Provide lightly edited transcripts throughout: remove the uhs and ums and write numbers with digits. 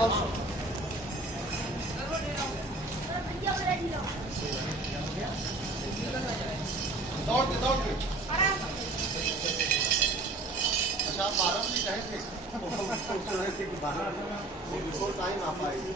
अच्छा आप 12 बजे कहेंगे बिफोर टाइम आप आएंगे।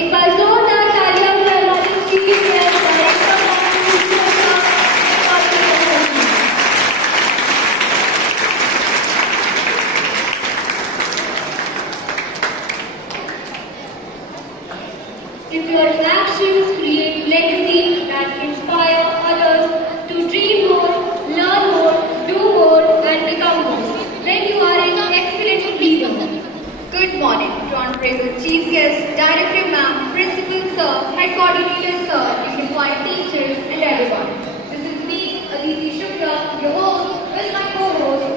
एक बार जोरदार तालियां हो हमारे chief guest director If your actions create legacy that inspire others to dream more, learn more, do more, and become more, then you are an excellent leader. Good morning to Honorable Chief Guest, Director Ma'am, Principal Sir, Head Coordinator Sir, Dignified Teachers, and everyone. This is me, Aditi Shukla, your host, with my co-host,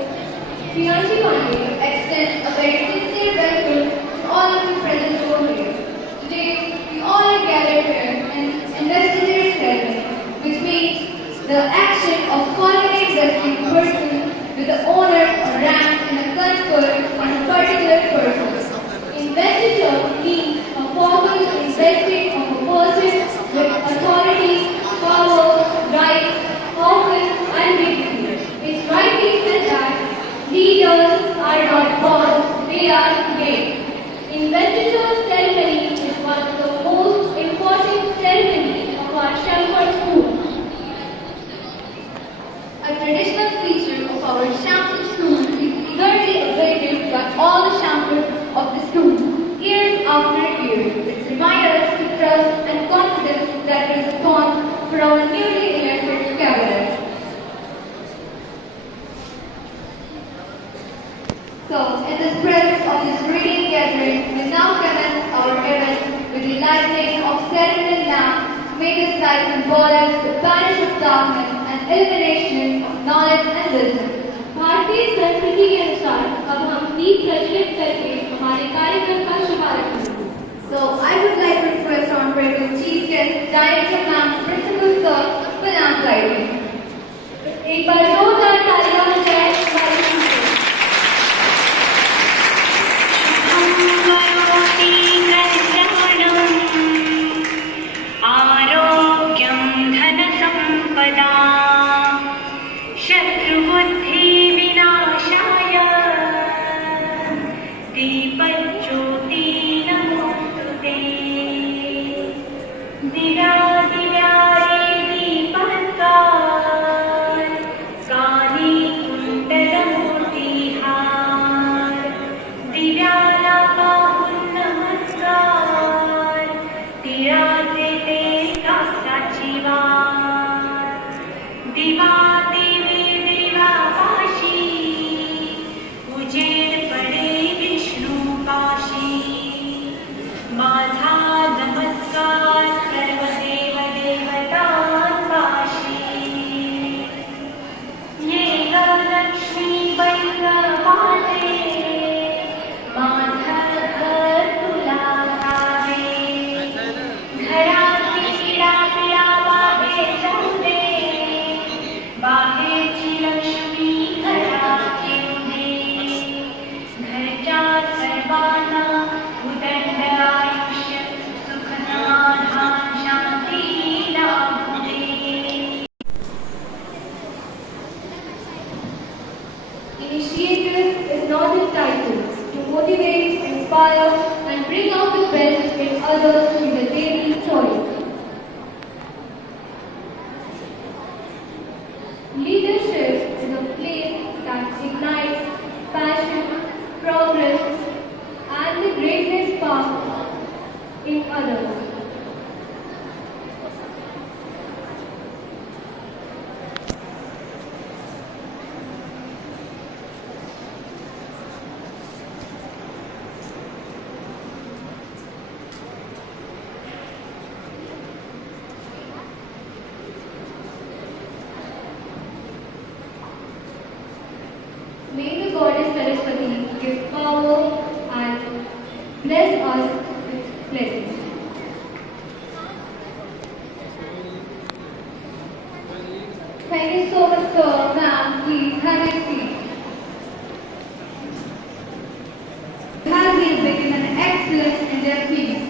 Priyanshi Pandey, extend a very sincere welcome to all of you present over here. Today, we all are gathered here and investigate ceremony, which means the action of formally investing a person with the honor or rank in a conferred on a particular person. Investiture means a formal investing of a person with authority, power, rights, office, and dignity. It's rightly said that leaders are not born, they are made. Investiture ceremony is one of the most important ceremonies of our Shamford school. A traditional feature of our Shamford school is eagerly awaited by all the Shamford of the school, years after year. It reminds us to trust and confidence that is upon for our newly elected cabinet. So, in the spirit of this reading gathering, we now commence our event with the lighting of ceremonial lamps to make us light symbolize the banish of darkness and illumination of knowledge and wisdom. भारतीय संस्कृति के अनुसार अब हम दीप प्रज्वलित करके हमारे कार्यक्रम का शुभारंभ करेंगे। So, I would like to request Honorable Chief Guest, Director Ma'am, Principal Sir, for lamp lighting. एक बार जोरदार तालियां हो जाए हमारे आरोग्यं धनसम्पदा शत्रुबुद्धि विनाशाय दीपज्योति नमोस्तुते दिव्यादिव्यारे दीपत्कार कानि कुण्डलमूर्तिहार दिव्यालापाहुं नमस्कार तिराते ते कासाचीवा दिवा देवी देवापाशी उजेड पडे विष्णू पाशी माझा नमस्कार सर्व Thank you so much, sir. Ma'am, please have a seat. Have been become an excellence in their field.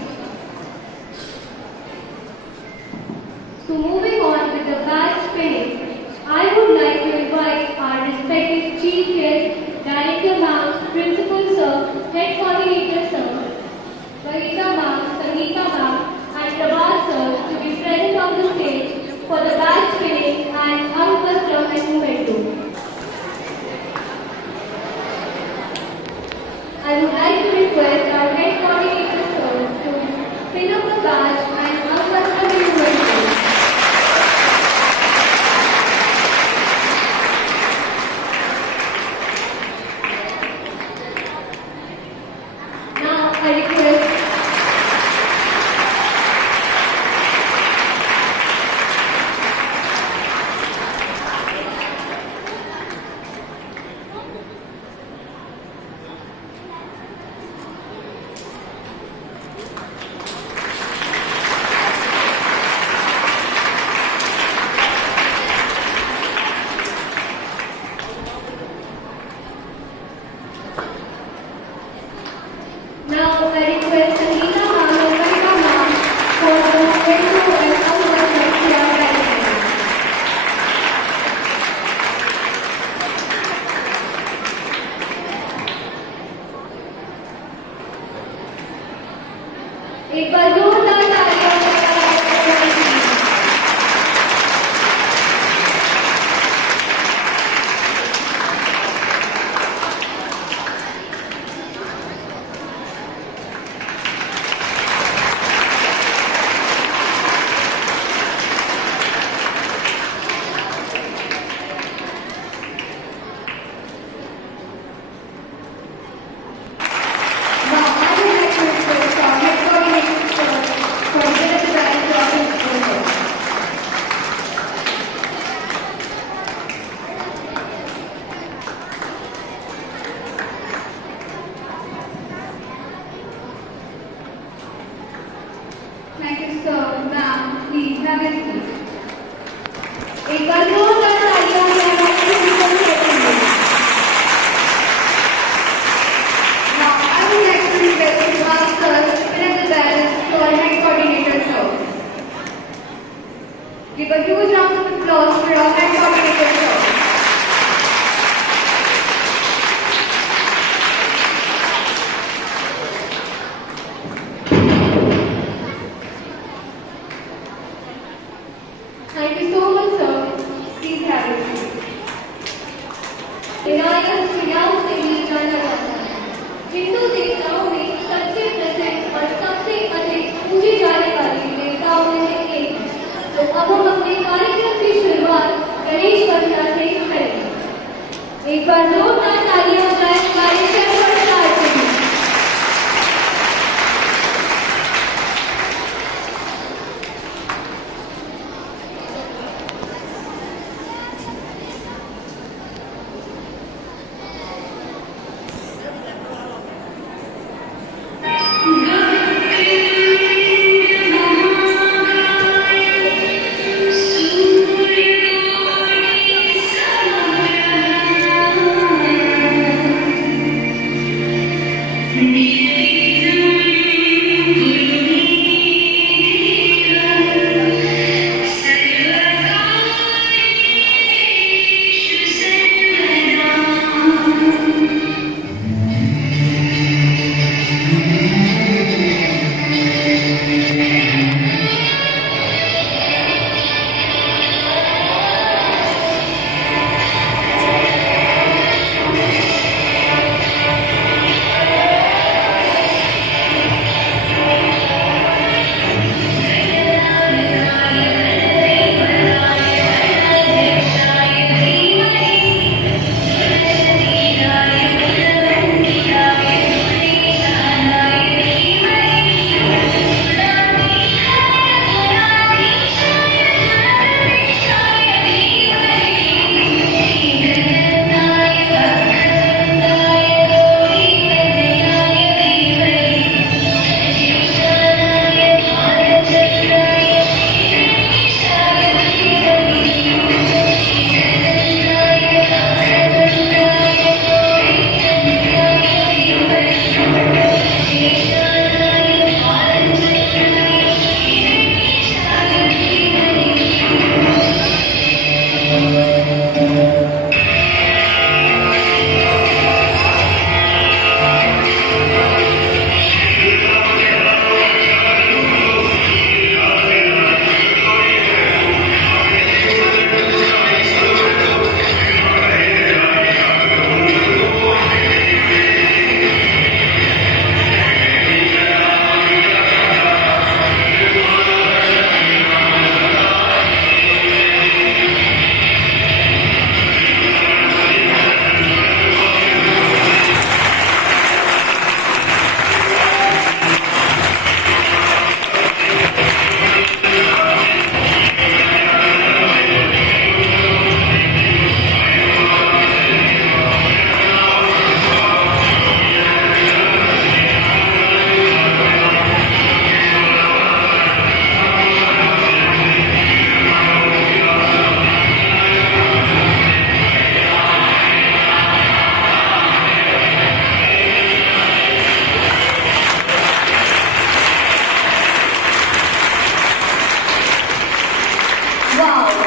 So moving on with the badge pinning, I would like to invite our respected Chief Guest, Director Ma'am, Principal Sir, Head Coordinator Sir, Varita Ma'am, Sangeeta Ma'am, and Prabhat Sir to be present on the stage for the badge pinning and Avastra and Momentum. I would like to request our Head Coordinator Sir to pin up the badge and Avastra and Momentum. Now I request Sangeeta Ma'am and Varita Ma'am for the Momentum and Avastra guidelines. एक बार जोरदार तालियां बजाएं। Now I would like to request our Head Coordinator Sir for the badge of his program. Thank you, sir. Ma'am, please have a seat. एक बार जोरदार तालियां बजाएं principal sir के लिए। Now I would like to request Prabhat sir to pin the badge to our Head Coordinator Sir. Give a huge round of applause for our Head Coordinator Sir. Thank you so much, sir. Please have a seat. Vinayak Shriram से ही जाना जाता है। हिंदू देवताओं में सबसे प्रसिद्ध और सबसे अधिक पूजी जाने वाली देवताओं में से एक है। तो अब हम अपने कार्यक्रम की शुरुआत Ganesh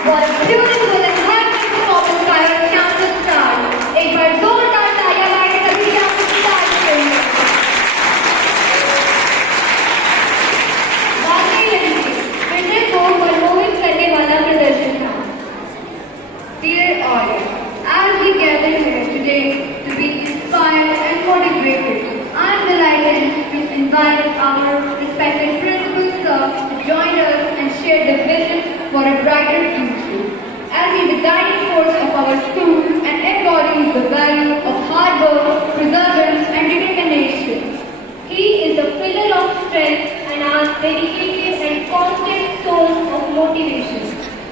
What a beautiful and heartfelt performance by our campus stars. एक बार जोरदार तालियां हमारे सभी campus stars के लिए। वाकई लड़की, विजय को मनमोहित करने वाला प्रदर्शन था। Dear audience, as we gather here today to be inspired and motivated, I am delighted to invite our respected principal sir to join us and share the vision for a brighter future. As he is the guiding force of our school and embodies the value of hard work, perseverance and determination. He is the pillar of strength and our dedicated and constant source of motivation.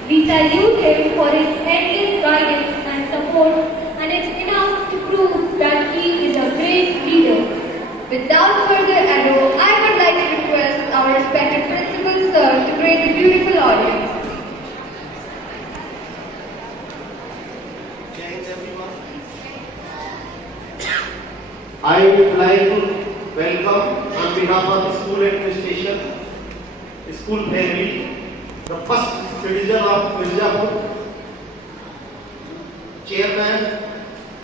We salute him for his endless guidance and support, and it's enough to prove that he is a great leader. Without further ado, I would like to request our respected principal sir to greet the beautiful audience. Thanks everyone. I would like to welcome on behalf of the school administration, school family, the first citizen of Mirzapur, Chairman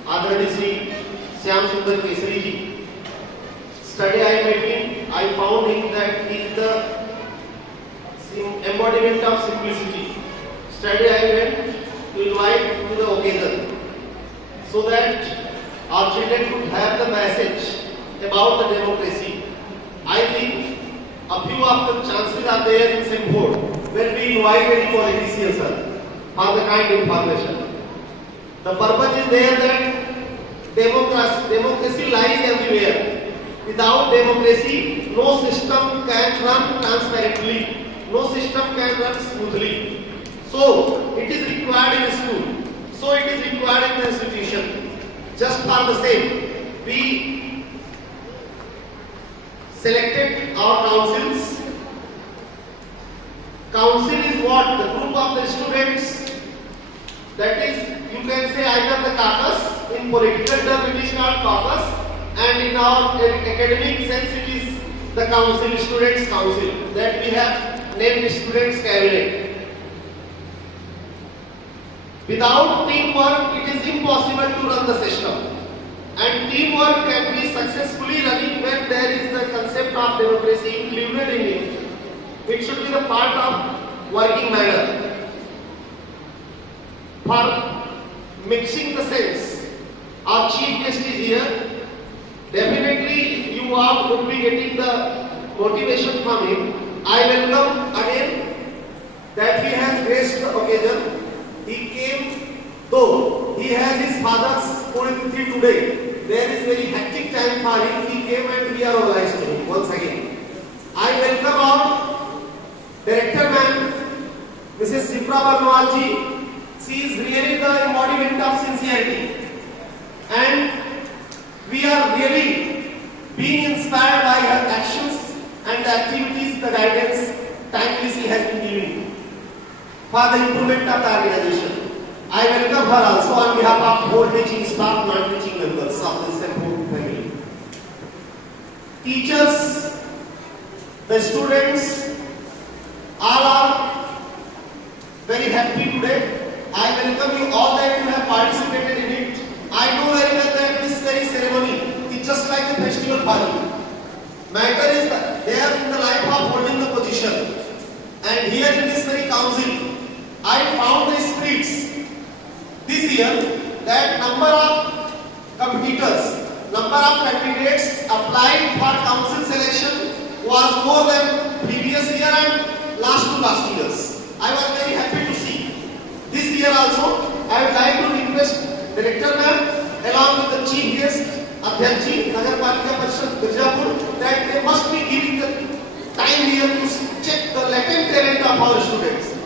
Adharani Sri Shyam Sundar Kesari ji. Study I met him, I found him that he is the embodiment of simplicity. Study I went to invite to the occasion so that our children could have the message about the democracy. I think a few of the chances are there in same board when we invite any politician sir for the kind information. The purpose is there that democracy lies everywhere. Without democracy, no system can run transparently, no system can run smoothly. So, it is required in school, so it is required in the institution. Just for the same, we selected our councils. Council is what? The group of the students, that is, you can say either the caucus, in political term it is called caucus, and in our academic sense it is the council, students council, that we have named students cabinet. Without teamwork it is impossible to run the system, and teamwork can be successfully running when there is the concept of democracy included in it. It should be the part of working manner. For mixing the sense, our chief guest is here. Definitely you all would be getting the motivation from him. I welcome again that he has graced the occasion. He came, though he has his father's Puritithi today. There is very hectic time for him. He came and we are obliged to him once again. I welcome our director ma'am, Mrs. Zipra Barnwal ji. She is really the embodiment of sincerity. And we are really being inspired by her actions and the activities, the guidance timely she has been giving for the improvement of the organization. I welcome her also on behalf of whole teaching staff, non-teaching members of this important family. Teachers, the students, all are very happy today. I welcome you all that you have participated in it. I know very well that this very ceremony is just like a festival for you. Matter is there in the life of holding the position. And here in this very council, I found the spirits this year that number of competitors, number of candidates applied for council selection was more than previous year and last years. I was very happy to see. This year also, I would like to request Director ma'am along with the chief guest Adhyakshi Nagarpalika Parishad Mirzapur that they must be giving the time here to check the latent talent of our students.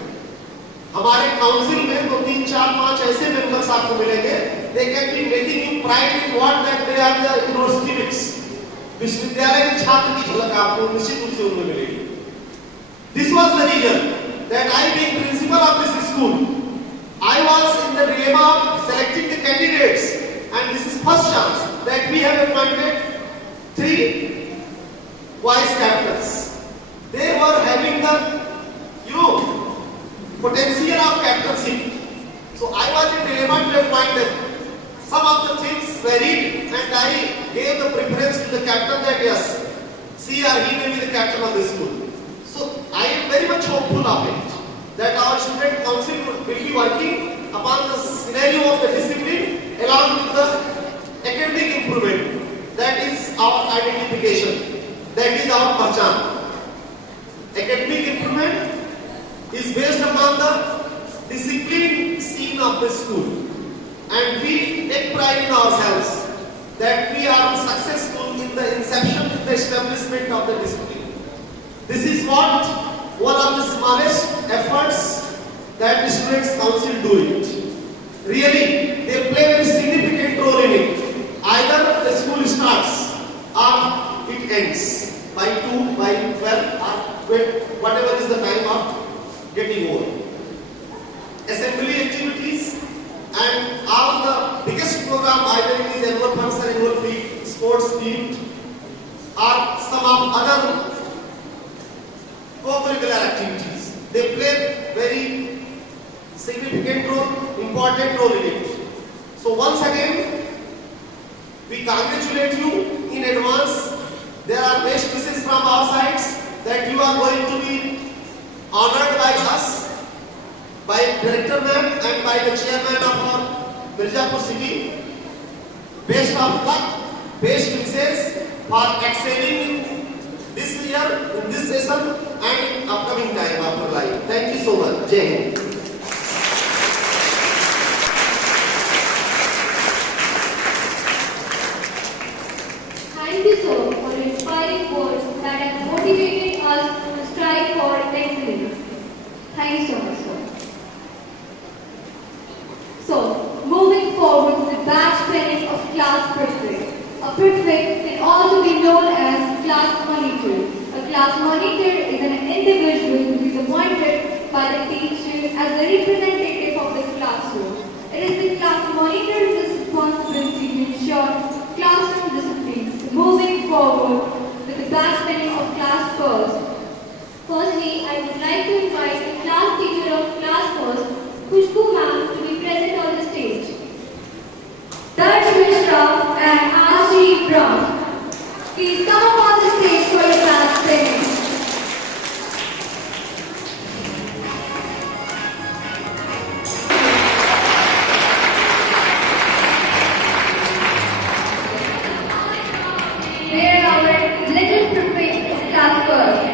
हमारे council में तो 3, 4, 5 ऐसे members आपको मिलेंगे. They can be making you pride in what that they are the university mix. विश्वविद्यालय के छात्र की झलक आपको निश्चित रूप से उनमें मिलेगी. This was the reason that I being principal of this school, I was in the dilemma of selecting the candidates, and this is first chance that we have appointed 3 vice captains. They were having the potential of captaincy. So I was in dilemma to appoint them. Some of the things varied and I gave the preference to the captain that yes, he or he may be the captain of this school. So I am very much hopeful of it that our student council will be working upon the scenario of the discipline along with the academic improvement. That is our identification. That is our pahchan. Academic improvement is based upon the discipline scene of the school. And we take pride in ourselves that we are successful in the inception, in the establishment of the discipline. This is what one of the smallest efforts that the Students' Council do it. Really, they play a very significant role in it. Either the school starts or it ends by 2, by 12 or whatever is the time of getting over. Assembly activities and all the biggest program, either it is annual function, annual week, sports meet, or some of other co-curricular activities. They play very significant role, important role in it. So once again, we congratulate you in advance. There are best wishes from our sides that you are going to be honored by us, by Director Ma'am and by the Chairman of our Mirzapur city. Best of luck, best wishes for excelling this year, in this session and in upcoming time of your life. Thank you so much. Jai Hind. Thank you, sir, for your inspiring words that have motivated us to strive for excellence. Thank you so much, sir. So, moving forward to the badge penning of class prefect. A prefect can also be known as class monitor. A class monitor is an individual who is appointed by the teacher as the representative of the classroom. It is the class monitor's responsibility to ensure classroom discipline. So moving forward with the badge penning of class first. Firstly, I would like to invite the class teacher of class first, Khushbu ma'am, to be present on the stage. Darsh Mishra and Ashi Brown, please come up on the stage for your class penning. They are our little prefect of class first.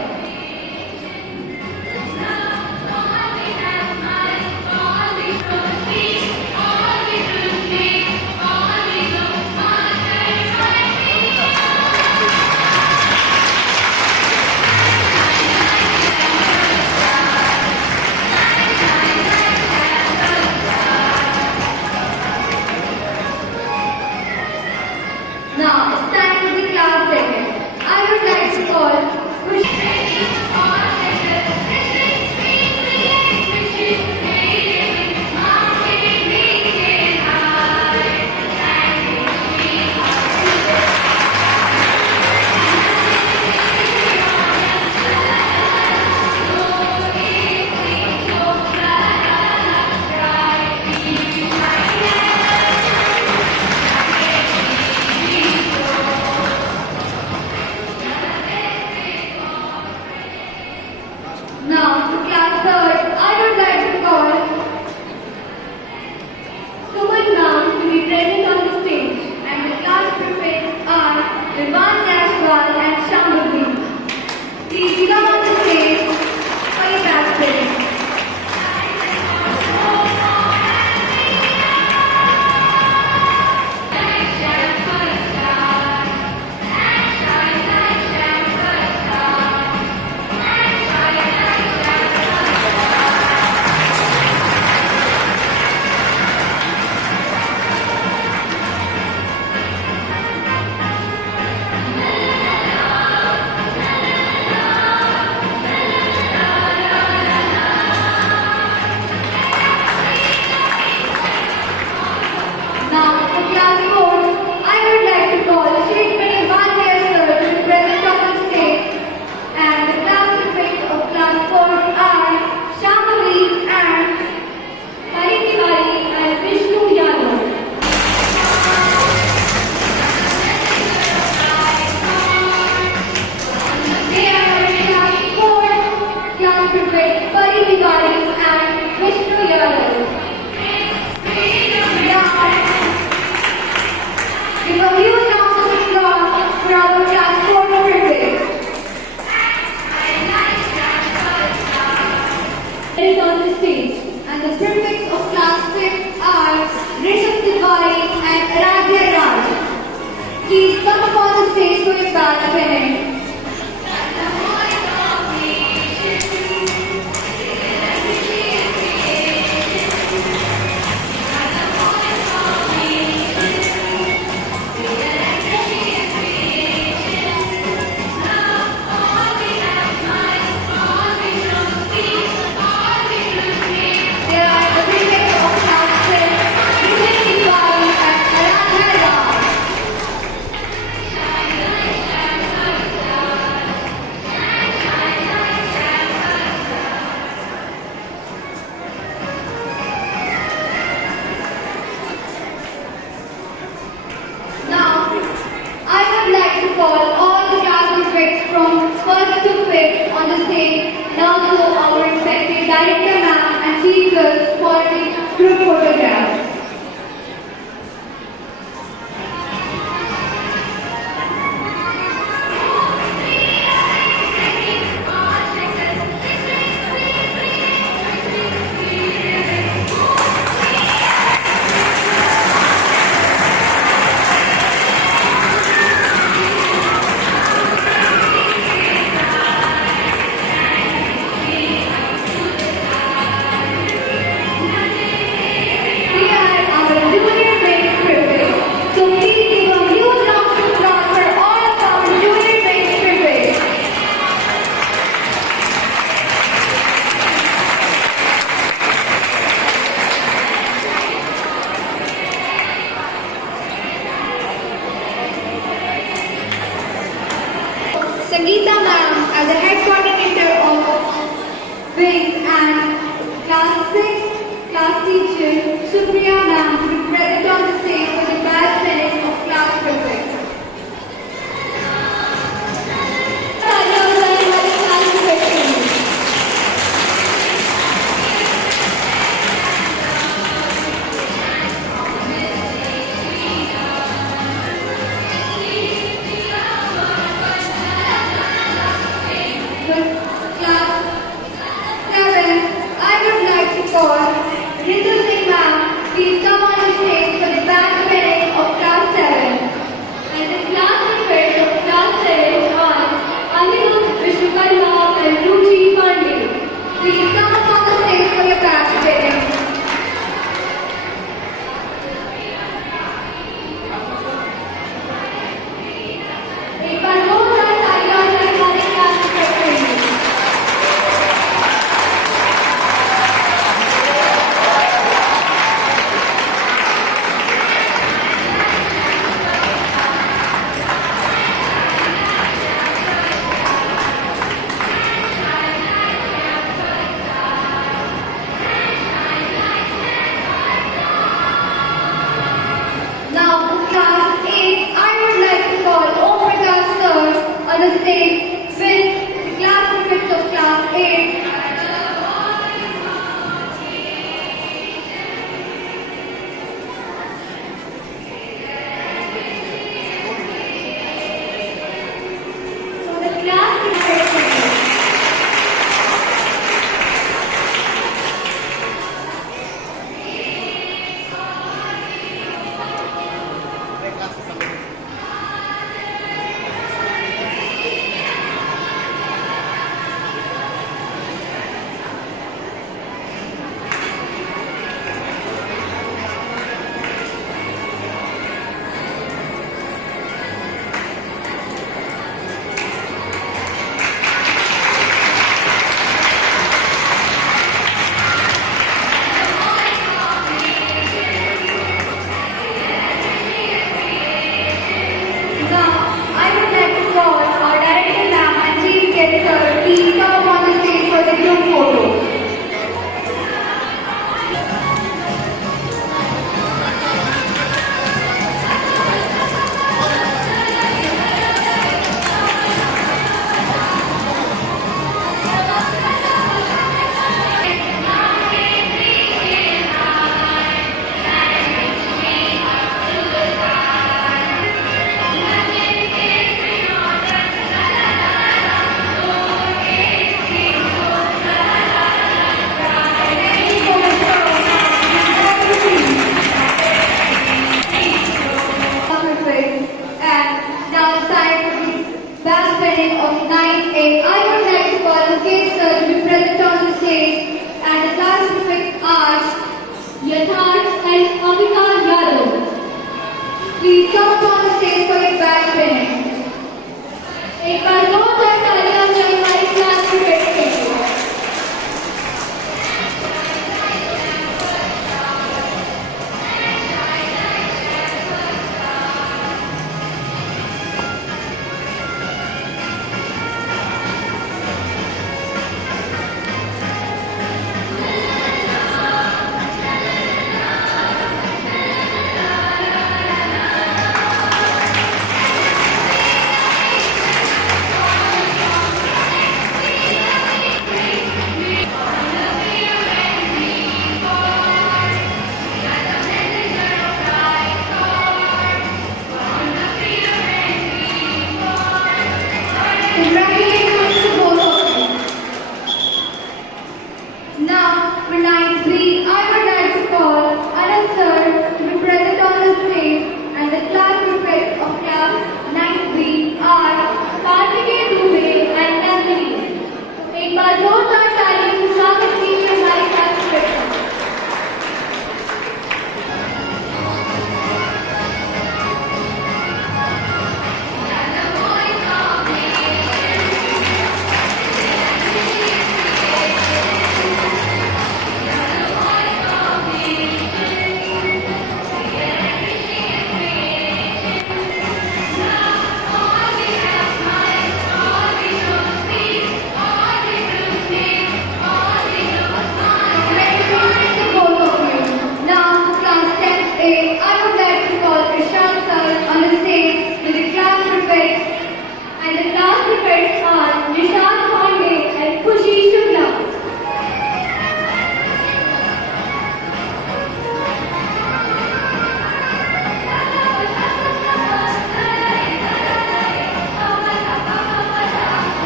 Tiwari and Vishnu Yadav. Give a huge round of applause for our transport prefects. Is on the stage. And the prefects of class 5 are Rishabh Tiwari and Aradhya Raj. Please come upon the stage for your badge pinning. They are the prefects of class 6, Rishabh Tiwari and Aradhya Raj. Now, I would like to call all the class prefects from 1st to 5th on the stage and also our respected director ma'am and chief girls for the group photograph. We are our junior grade prefects. So please give a huge round of applause for all of our junior grade prefects. Sangeeta ma'am as the head coordinator of wing and class 6 class teacher Supriya ma'am to be present on the stage for the badge pinning of class prefects. Class 7, I would like to call Ritu Singh ma'am. Please come on the stage for the badge pinning of come up on the stage for your badge pinning. एक बार जोरदार तालियां हो हमारी class के बेटे के लिए। Congratulations to both of you. Now, for line 3, I would like to call Anand sir to be present on the stage and the class prefects of class 9-3 are Kartikeya Dubey and Nandini. एक बार जोरदार तालियों से स्वागत कीजिए हमारी क्लास के बेटे का। congratulations to both of you. Now, for class 10A, I would like to call Prashant sir on the stage with the class prefects. And the class prefects are Nishant Pandey and Khushi Shukla.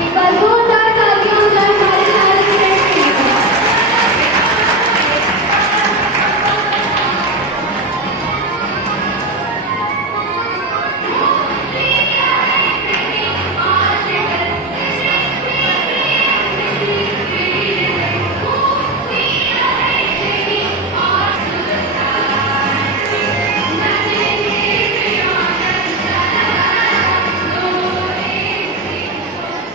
एक बार जोरदार तालियां हो जाए हमारे class के बेटे के लिए।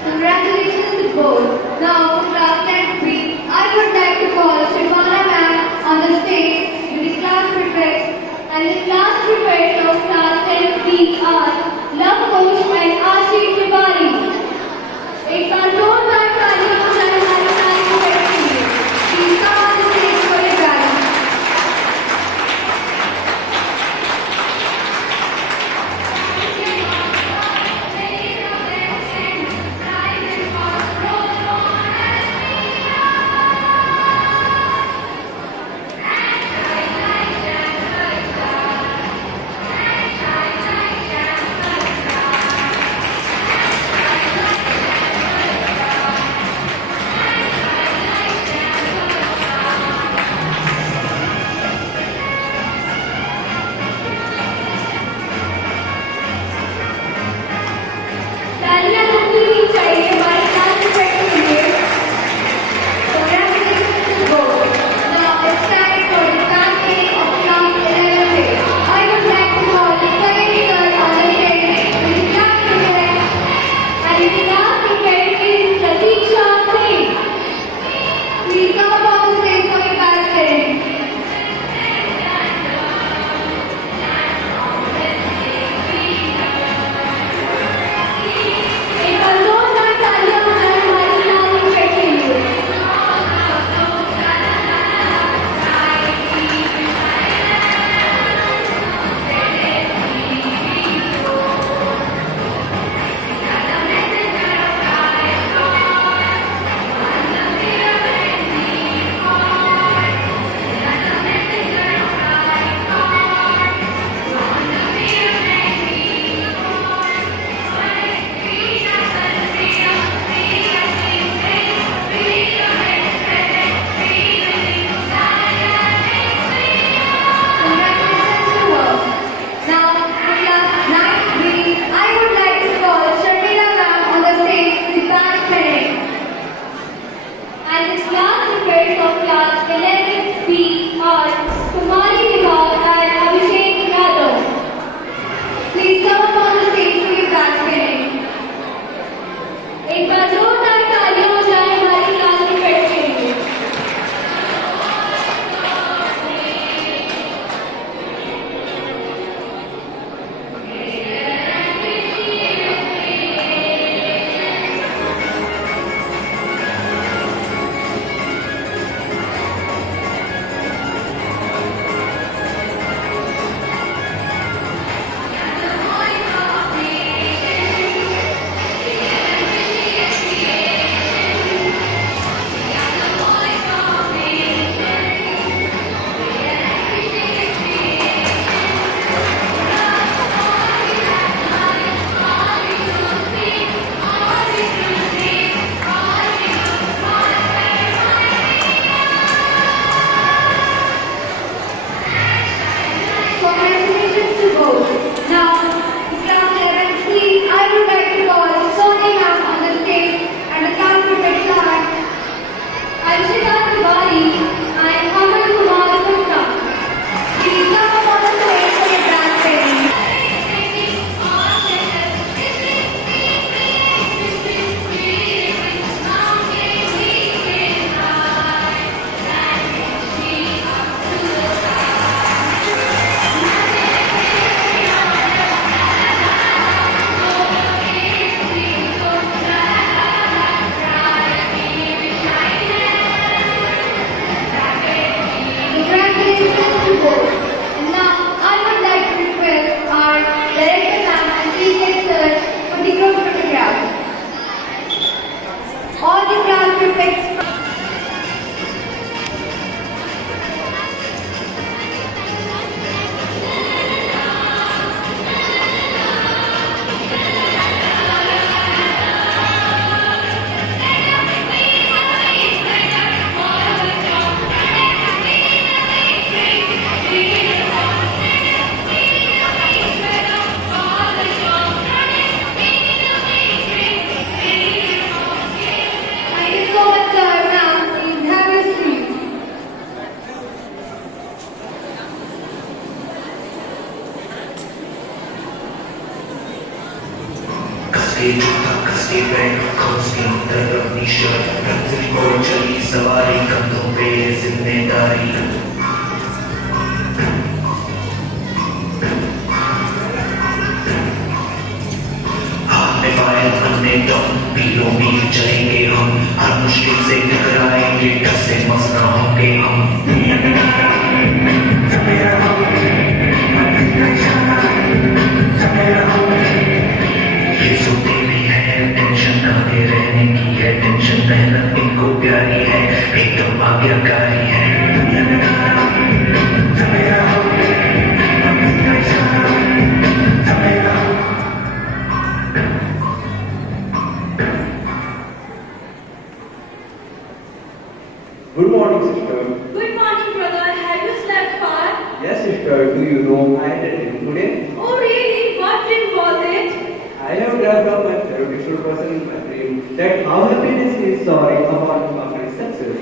Congratulations to both. Now, for class 10B, I would like to call Shivana ma'am on the stage with the class prefects. And the class prefects of class 10B are Love Coach and Ashik Tiwari. एक बार जोरदार तालियां हो जाए हमारे class के बेटे के लिए। Please come on the stage for your badge. तालियां लगनी चाहिए हमारे क्लास के बेटे के लिए। Congratulations to both. Now, it's time for the casting of class 11A. I would like to call the second sir on the stage with the class prefects. And the class prefect is Pratiksha Singh. Please come up on the stage for your badge pinning. एक बार जोरदार तालियां हो जाए हमारे class के बेटे के लिए। Congratulations to her. Now, for class 9B, I would like to call Sharmila ma'am on the stage with the badge pinning. And the class prefects of class 11B are Kumari Diwar and Abhishek Yadav. कंधों पे जिम्मेदारी। हाथ में fire हमने दम, मीलों मील चलेंगे हम, हर मुश्किल से टकराएंगे, डर से मस ना होंगे हम। ये सोते भी है, टेंशन आगे रहने की है, टेंशन मेहनत इनको प्यारी है, एकदम आज्ञाकारी है। Good morning, sister. Good morning, brother. Have you slept far? Yes, sister. Do you know I had a dream today? Oh, really? What dream was it? I have developed my theoretical person in my dream that how happiness is sorry about my success.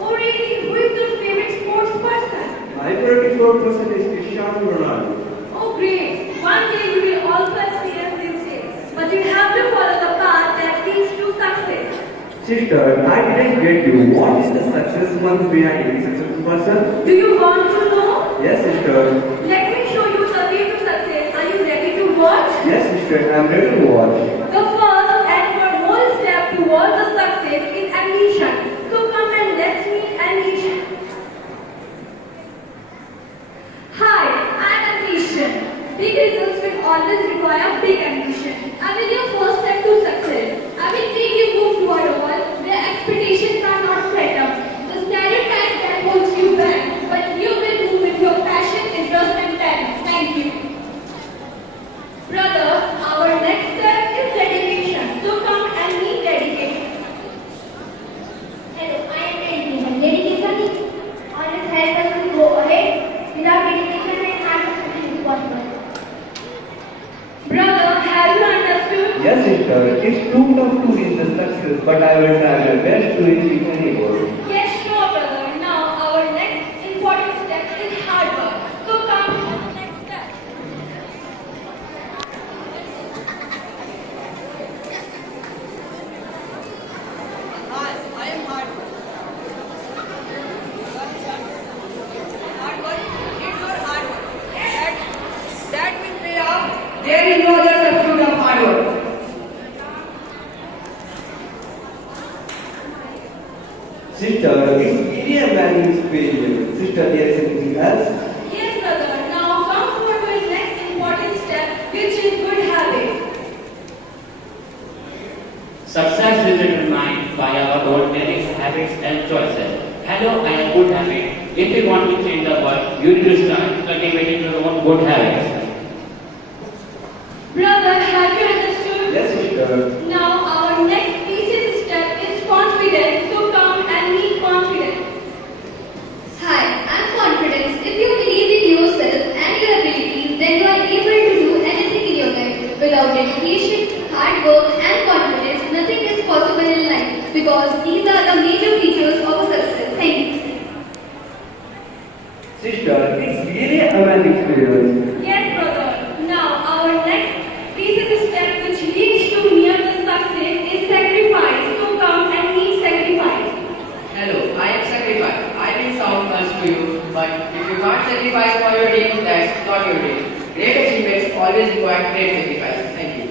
Oh, really? Who is your favorite sports person? My theoretical person is Cristiano Ronaldo. Oh, great. One day you will also experience these things. But you have to follow the path that leads to success. Sister, I didn't get you. What is the success month behind a successful person? Do you want to know? Yes, sister. Let me show you the way to success. Are you ready to watch? Yes, sister. I'm ready to watch. The first and foremost step towards the success is ambition. So come and let's meet ambition. Hi, I'm ambition. Big results will always require big ambition. I will your first step to success. I will take you move toward a wall where expectations are not set up. The stereotype that holds you back, but you will move with your passion, interest and talent. Thank you. Brother, our next step is dedication. So come and meet dedication. Hello, I am dedication. Dedication always helps us to go ahead. Without dedication, then nothing is possible. Brother, have you understood? Yes, sister. It's too tough to reach the success, but I will try my best to reach it anywhere. Yes, sure, brother. Now, our next important step is hard work. So come to the next step. Hi, I am hard. Hard work needs your hard work. That will pay off. There is no other substitute of hard work. Sister, it's really a man's failure. Sister, there is anything else? Yes, brother. Now come forward to the next important step, which is good habit. Success is determined by our ordinary habits and choices. Hello, I am good habit. If you want to change the world, you need to start cultivating your own good habits. Brother, have you understood? Yes, sister. Now, our next thesis step is confidence. So come and meet confidence. Hi, I'm confidence. If you believe in yourself and your abilities, then you are able to do anything in your life. Without dedication, hard work and confidence, nothing is possible in life because these are the major features of a success. Thank you. Sister, it's really a man's experience. Yes, brother. Now, our next thesis step, which leads to near the success, is sacrifice. So come and meet sacrifice. Hello, I am sacrifice. I will sound much to you, but if you can't sacrifice for your dream, that's not your dream. Great achievements always require great sacrifice. Thank you.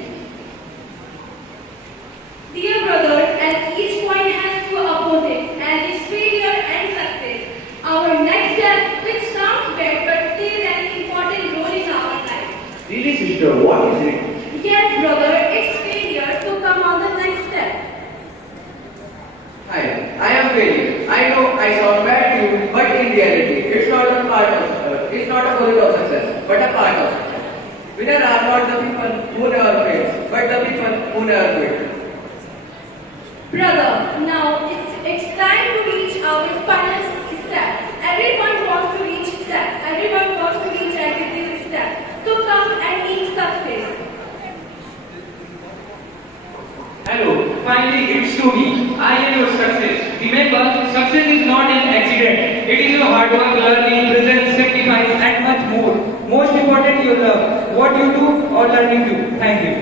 Dear brother, as each point has two opposites, as is failure and success, our next step, which sounds bad but plays an important role in our life. Really, sister, what is it? Yes, brother, it's failure. So come on the next step. Hi, I am failure. I know I sound bad to you, but in reality, it's not a part of it's not a goal of success, but a part of success. Winners are not the people who never fail, but the people who never quit. Brother, now it's time to reach our final step. Everyone wants to reach step. Everyone wants to reach this step. So come and meet success. Hello, finally it's to me. I am your success. Remember, success is not an accident. It is your hard work, learning, presence, sacrifice and much more. Most important, your love. What you do or learning to. Thank you.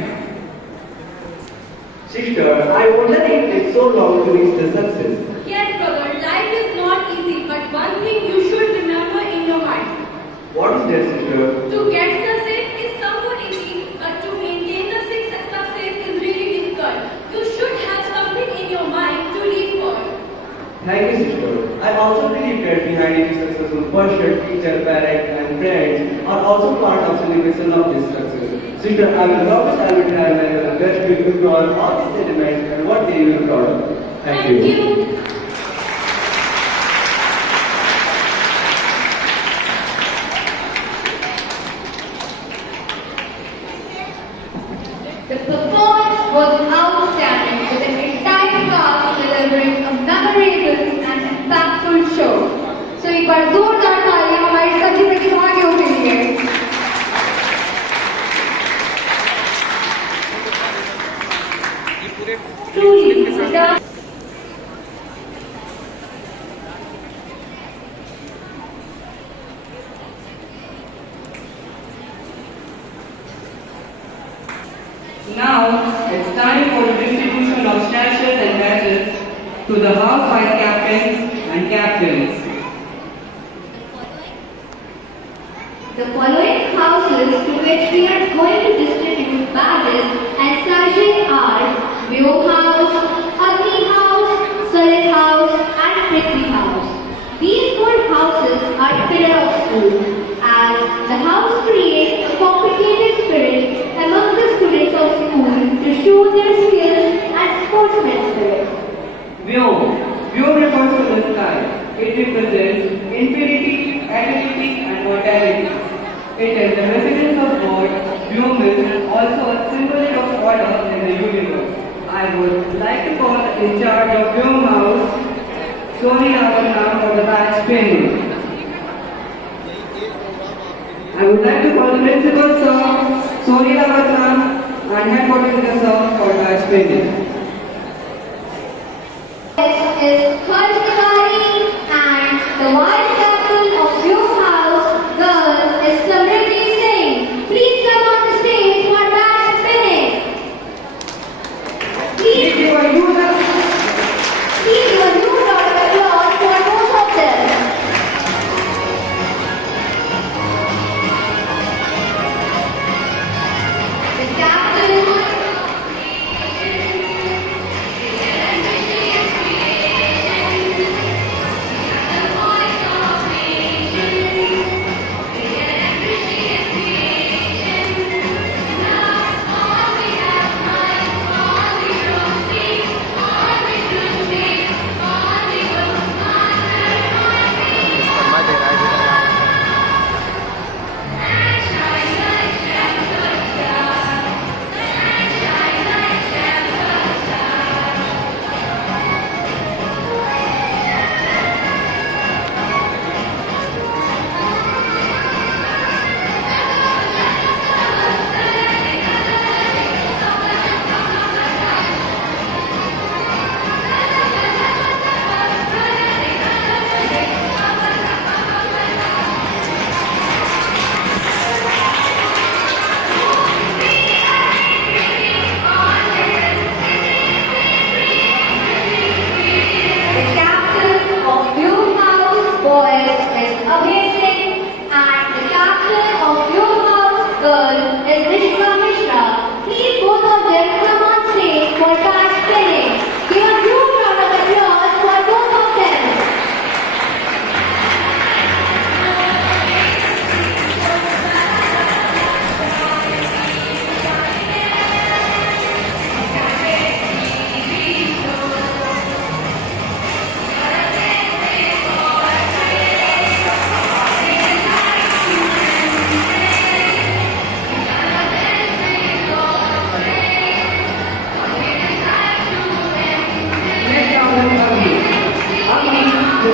Sister, I wonder if it's so long to reach the success. Yes, brother, life is also believe that behind each successful person, teacher, parent, and friends are also part of celebration of this success. Sister, I will love I will try my best to ignore all these elements and what they will be proud of. Thank you. The performance was outstanding with an entire cast delivering a memorable and impactful show. So एक बार जोरदार तालियां हमारी सभी प्रतिभागियों के लिए। Truly, the dance Now, it's time for the distribution of statues and badges to the house vice captains and captains. The following houses to which we are going to distribute badges and sachets are Vyom House, Agni House, Solid House and Prithvi House. These 4 houses are pillar of school as the house creates a competitive spirit among the students of school to show their skills and sportsman spirit. Vyom. Vyom refers to the sky. It represents infinity, eternity and mortality. It is the residence of God. Vyom is also a symbol of order in the universe. I would like to call in charge of Vyom House, Soni Ravatna for the badge pinning. I would like to call the principal sir, Soni Ravatna and head coordinator sir for badge pinning. Is Harsh Tiwari and the vice captain of Vyom House girls is Samriddhi Singh. Please come on the stage for badge pinning. Please give a huge round of applause for both of them. The captain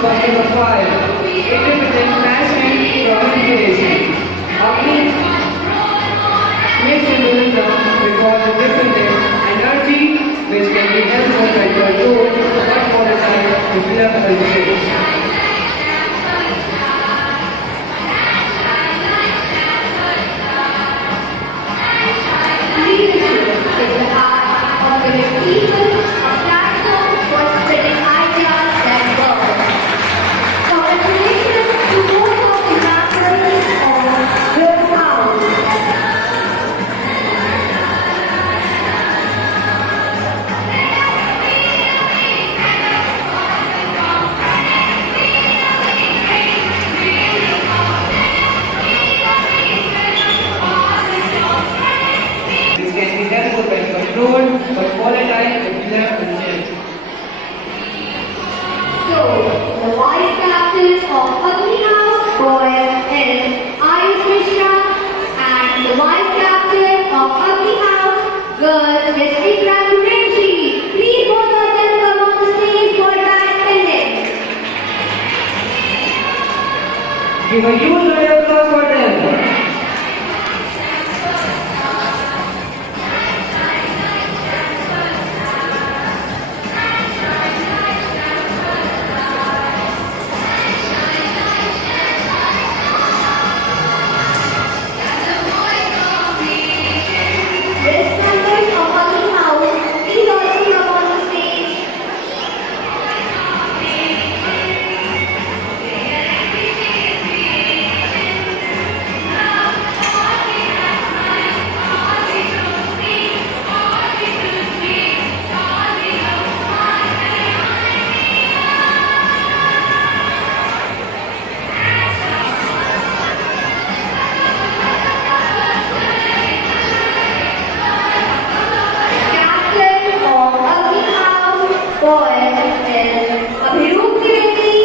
Number 5. It represents passion for inspiration. Agni symbolism because it represents energy which can be held by control but for the time to fill up the space. Leadership is the art of giving people a platform for spreading ideas that work. Congratulations to both of the masters of your house. Give a huge round of applause for them. Rest members of Ugly House, please also come on the stage. Captain of Ugly House boys is Abhirup Trivedi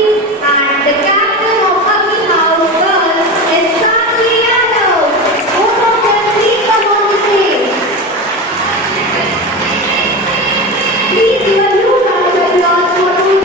and the captain of Ugly House girls is Sakshi Yadav. Both of them please come on the stage. Please give a huge round of applause for two.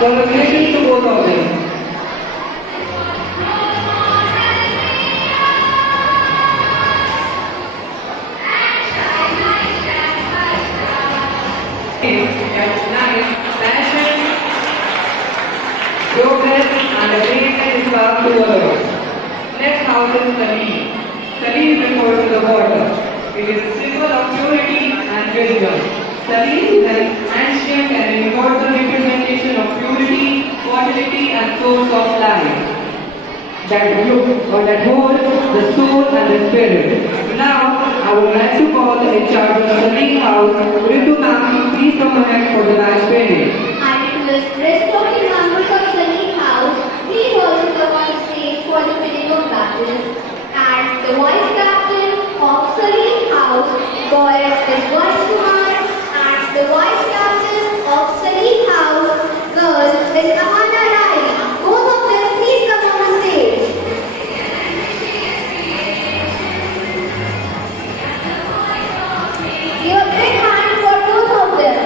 Congratulations to both of them. That's nice. Passion, progress, and a greatness is bound to all. Next house is Salim. Salim refers to the water. It is a symbol of purity and wisdom. Salim is an ancient and universal representation of purity, fertility, and source of life that holds the soul and the spirit. Now, I would like to call the in charge of the Salim house, Ritu ma'am, please come ahead for the match painting. I request rest of the members of Sunny House, please also come on stage for the winning of battle. And the vice captain of Sunny House, boys is Vice Kumar, and the vice captain of Sunny House, girls is Amanda Rai. Both of them please come on the stage. Give a big hand for both of them.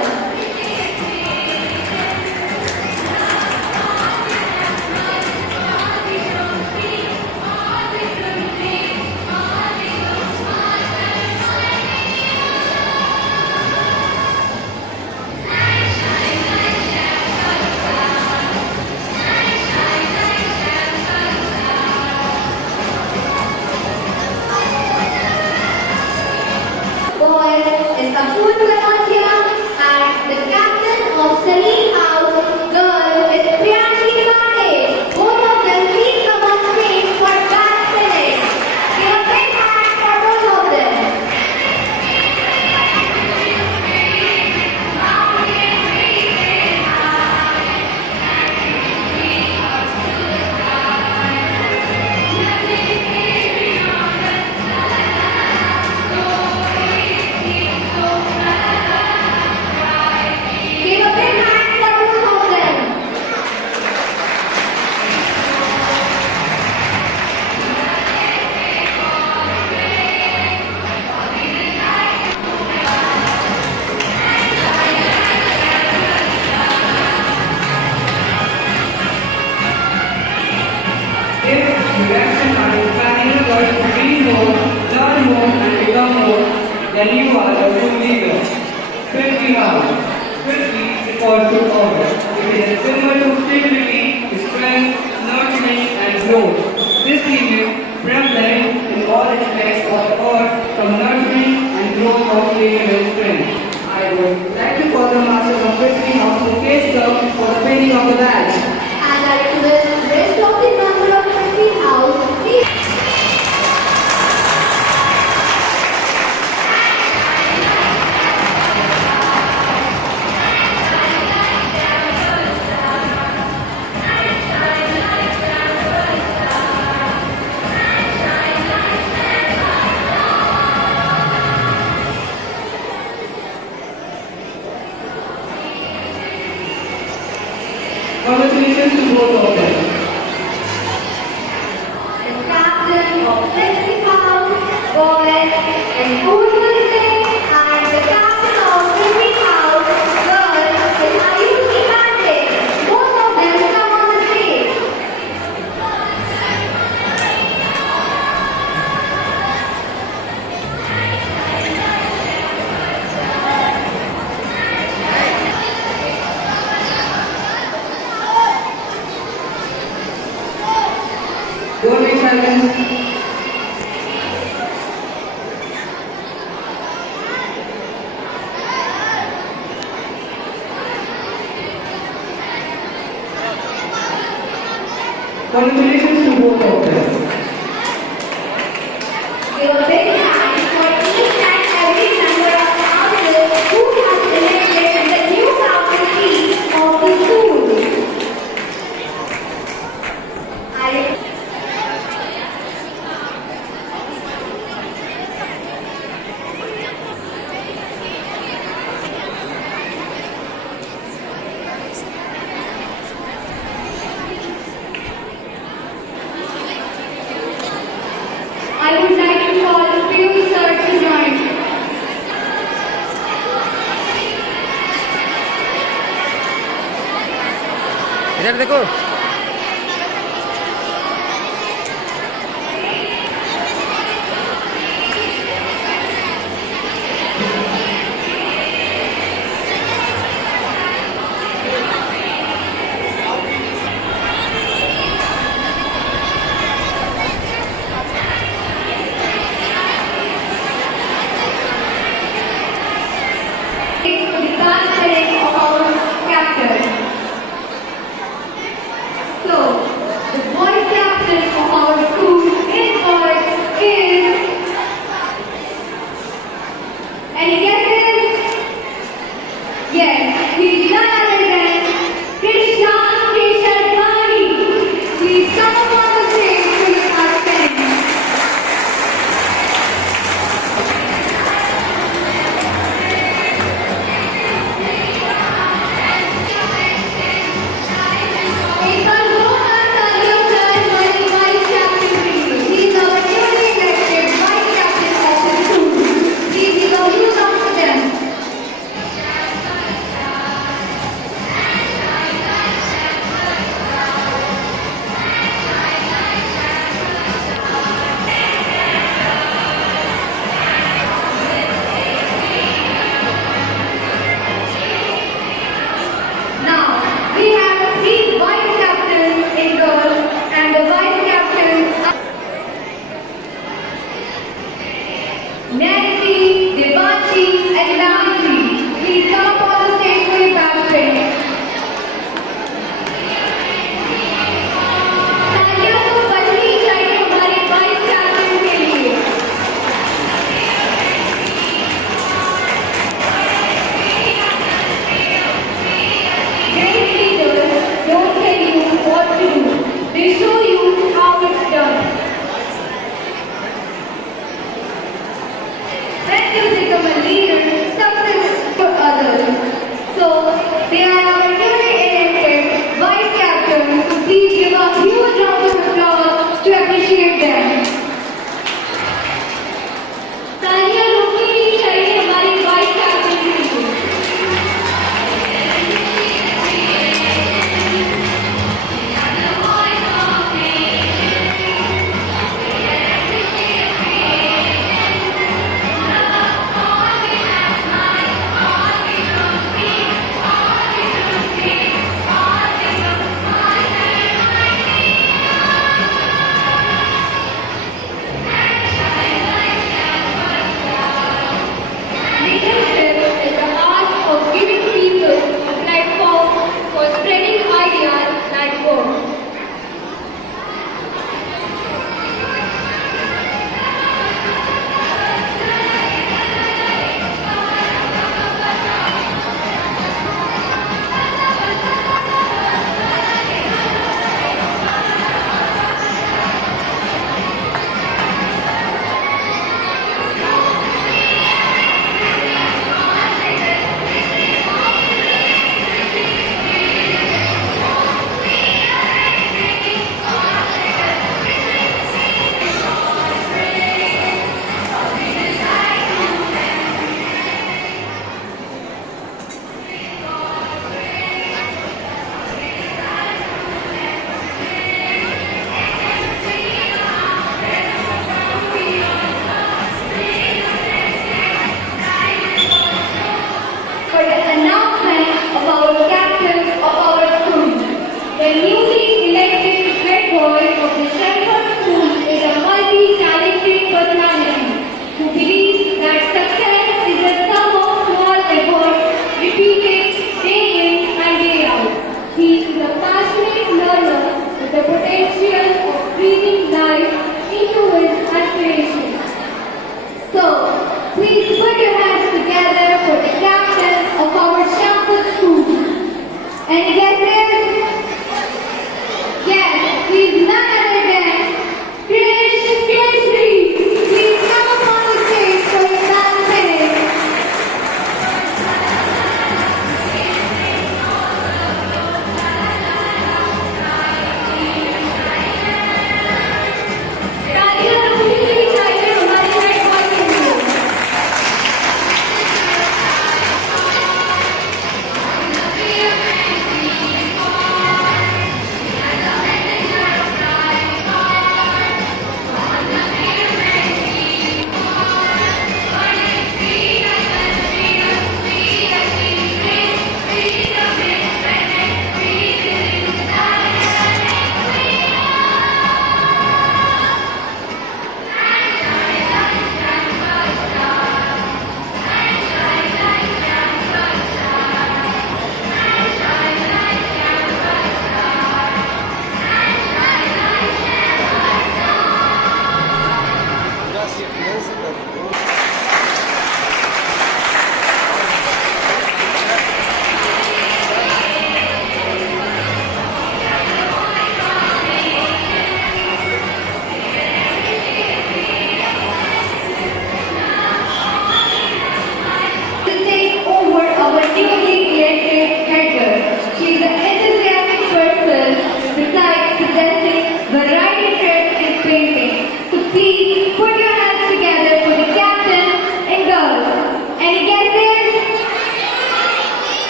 Boys is Kapur Kanadia and the captain of Salim House, girl is Priyanshi Pande. Both of them please come on stage for that finish. Give a big hand for both of them. Give a big hand for both of them. If direction are inspiring the girls to be more, learn more, and become more, then you are a true leader. Fifthly house. Fifthly refers to order. It is a symbol of stability, strength, nurturing, and growth. This theme is prevalent in all aspects of the earth, from nurturing and growth of living and strength. I would like to call the master of Fifthly house to face for the painting of the badge. And I request rest of the member of Sunny House silence. Congratulations to both of them. Give a big hand for each and every member of the council who has elected the new council seat of the school. I would like to call Piyush sir to join. इधर देखो For the dance heading of our captain.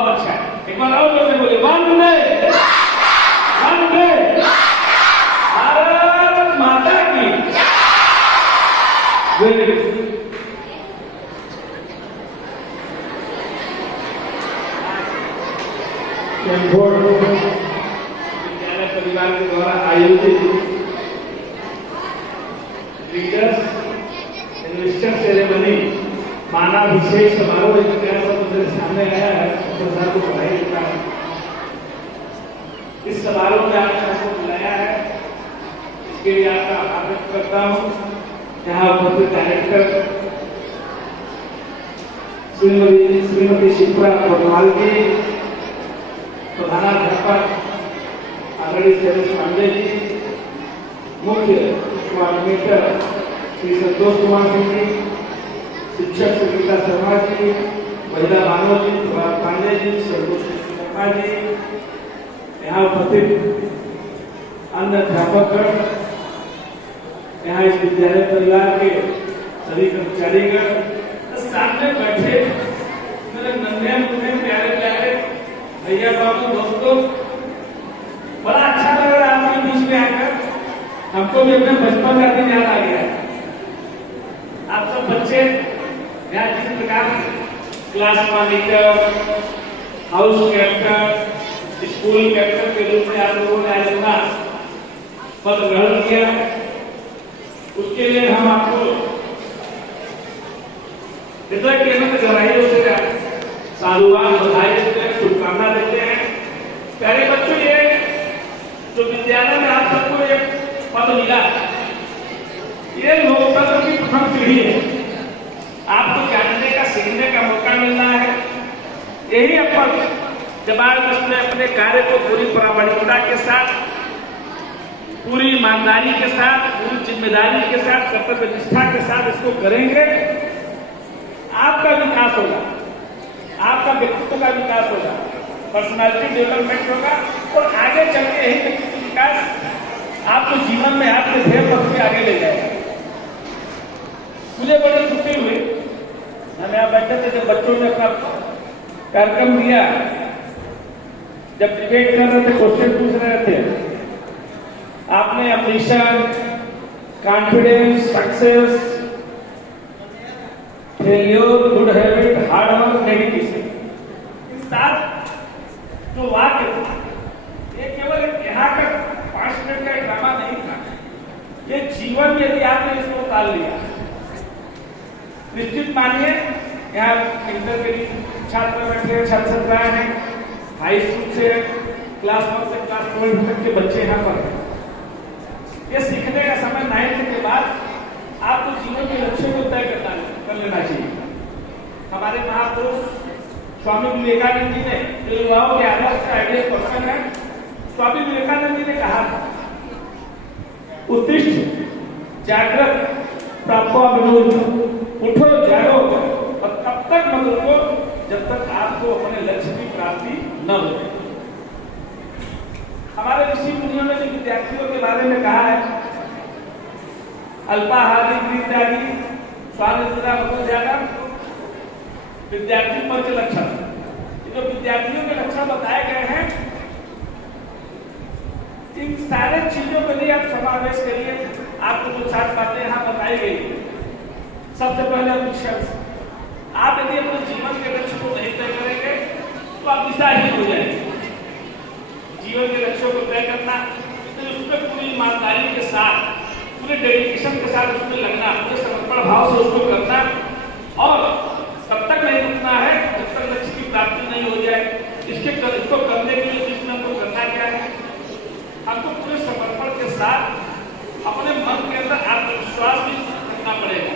बहुत अच्छा है। एक बार और जोर से बोले वंदे भारत माता की। Very good. विद्यालय परिवार के द्वारा आयोजित लीडर्स इन्वेस्टर सेरेमनी मानाभिषेक समारोह मेरे सामने आया है, सरकार को बधाई देता है। इस समारोह में आपने हमको बुलाया है, इसके लिए आपका आभार व्यक्त करता हूँ। यहाँ उपस्थित डायरेक्टर श्रीमती शिप्रा कोतवाल जी, प्रधानाध्यापक आदरणीय शैलेश पांडे जी, मुख्य कोऑर्डिनेटर श्री संतोष कुमार सिंह जी, शिक्षक सुनीता शर्मा जी, महिला भानु जी, प्रभात पांडे जी, संतोष शर्मा जी, यहाँ उपस्थित अन्य अध्यापकगण, यहाँ इस विद्यालय परिवार के सभी कर्मचारीगण, सामने बैठे मेरे नन्हे मुन्ने प्यारे प्यारे भैया बाबू दोस्तों, बड़ा अच्छा लग रहा है आपके बीच में आकर। हमको भी अपने बचपन का दिन याद आ गया। आप सब बच्चे यहाँ जिस प्रकार class monitor, house captain, school captain के रूप में आप लोगों ने आज अपना पद ग्रहण किया, उसके लिए हम आपको हृदय के गहराइयों से साधुवाद बधाई देते हैं, शुभकामना देते हैं। प्यारे बच्चों, ये जो विद्यालय में आप सबको एक पद मिला, ये लोकतंत्र की प्रथम सीढ़ी है। आपको जानने का, सीखने का मौका मिलना है। यही अपन जबरदस्त में अपने कार्य को पूरी प्रामाणिकता के साथ, पूरी ईमानदारी के साथ, पूरी जिम्मेदारी के साथ, कर्तव्य निष्ठा के साथ इसको करेंगे, आपका विकास होगा, आपका व्यक्तित्व का विकास होगा, पर्सनालिटी डेवलपमेंट होगा और आगे चल के यही व्यक्तित्व विकास आपको जीवन में आपके ध्येय पथ में आगे ले जाएगा। मुझे बड़ी खुशी हुई, हम यहाँ बैठे थे जब बच्चों ने अपना कार्यक्रम दिया, जब डिबेट कर रहे थे, क्वेश्चन पूछ रहे थे, आपने ambition, confidence, success, failure, good habit, hard work, dedication, इन 7 जो वाक्य थे, ये केवल यहाँ का 5 मिनट का ड्रामा नहीं था। ये जीवन में यदि आपने इसको उतार लिया, निश्चित मानिए यहाँ इंटर के छात्र बैठे हैं, छात्र छात्राएं हैं, हाई स्कूल से क्लास 1 से क्लास 12 तक के बच्चे यहाँ पर हैं। ये सीखने का समय 9th के बाद आपको जीवन के लक्ष्य को तय कर लेना चाहिए। हमारे महापुरुष स्वामी विवेकानंद जी ने, जो युवाओं के आदर्श का आइडियल पर्सन है, स्वामी विवेकानंद जी ने कहा था, उत्तिष्ठ जागृत प्राप्तो विनोद, उठो जागो और तब तक मत रुको जब तक आपको अपने लक्ष्य की प्राप्ति न हो। हमारे ऋषि मुनियों ने जो विद्यार्थियों के बारे में कहा है, अल्पाहारी गृहत्यागी स्वानिद्रा ज्यादा विद्यार्थी पंच लक्षण, जो विद्यार्थियों के लक्षण बताए गए हैं, इन सारे चीजों के लिए आप समावेश करिए। आपको जो 7 बातें यहाँ बताई गई, सबसे पहले विषय, आप यदि अपने जीवन के लक्ष्य को नहीं तय करेंगे तो आप दिशाहीन हो जाएंगे। जीवन के लक्ष्यों को तय करना, तो उसमें पूरी ईमानदारी के साथ, पूरे डेडिकेशन के साथ उसमें लगना, पूरे समर्पण भाव से उसको करना, और तब तक नहीं रुकना है जब तक लक्ष्य की प्राप्ति नहीं हो जाए। इसको करने के लिए जिसने हमको करना क्या है, हमको पूरे समर्पण के साथ अपने मन के अंदर आत्मविश्वास भी रखना पड़ेगा।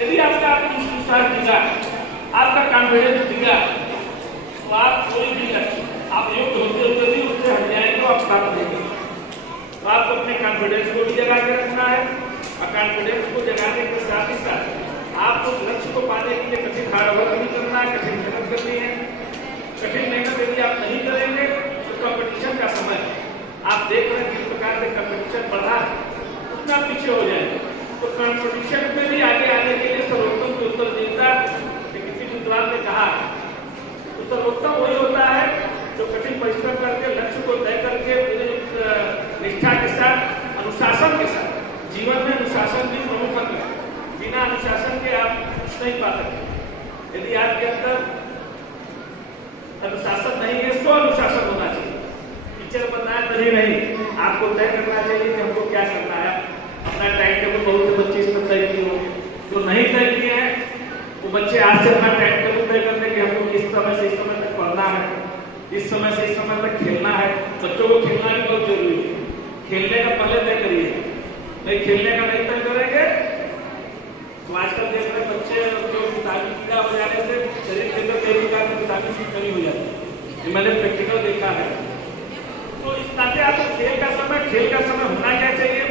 यदि आपका आत्मविश्वास दिगा, आपका कॉन्फिडेंस दिगा, तो आप कोई भी लक्ष्य आप योग्य होते हुए भी उससे हट जाएंगे, आप प्राप्त नहीं करेंगे। तो आपको अपने कॉन्फिडेंस को भी जगा के रखना है, और कॉन्फिडेंस को जगाने के साथ ही साथ आपको उस लक्ष्य को पाने के लिए कठिन हार्ड वर्क भी करना है, कठिन मेहनत करनी है। कठिन मेहनत यदि आप नहीं करेंगे तो कंपटीशन का समय आप देख रहे हैं किस प्रकार से कंपटीशन बढ़ा है, उतना पीछे हो जाएंगे। तो कंपटीशन में भी आगे आने के लिए सर्वोत्तम की उत्तरदायिता किसी विद्वान ने कहा, तो सर्वोत्तम वही होता जो कठिन परिश्रम करके लक्ष्य को तय करके पूरे निष्ठा के साथ अनुशासन के साथ, जीवन में अनुशासन भी प्रमुख है। बिना अनुशासन के आप कुछ नहीं पा सकते। यदि आपके अंदर अनुशासन नहीं है, स्व अनुशासन होना चाहिए। टीचर बनना है तभी नहीं, आपको तय करना चाहिए कि हमको क्या करना है। अपना टाइम टेबल बहुत से बच्चे इसमें तय किए होंगे, जो नहीं तय किए हैं वो बच्चे आज से अपना टाइम टेबल तय कर दें कि हमको इस समय से इस समय तक पढ़ना है, इस समय से इस समय तक खेलना है। बच्चों को खेलना भी बहुत जरूरी है। खेलने का पहले तय करिए, नहीं खेलने का नहीं तय करेंगे तो आजकल देख रहे बच्चे जो विटामिन कीड़ा हो जाने से शरीर के अंदर कई प्रकार की विटामिन की कमी हो जाती है। ये मैंने प्रैक्टिकल देखा है। तो इस नाते आपको खेल का समय होना क्या चाहिए?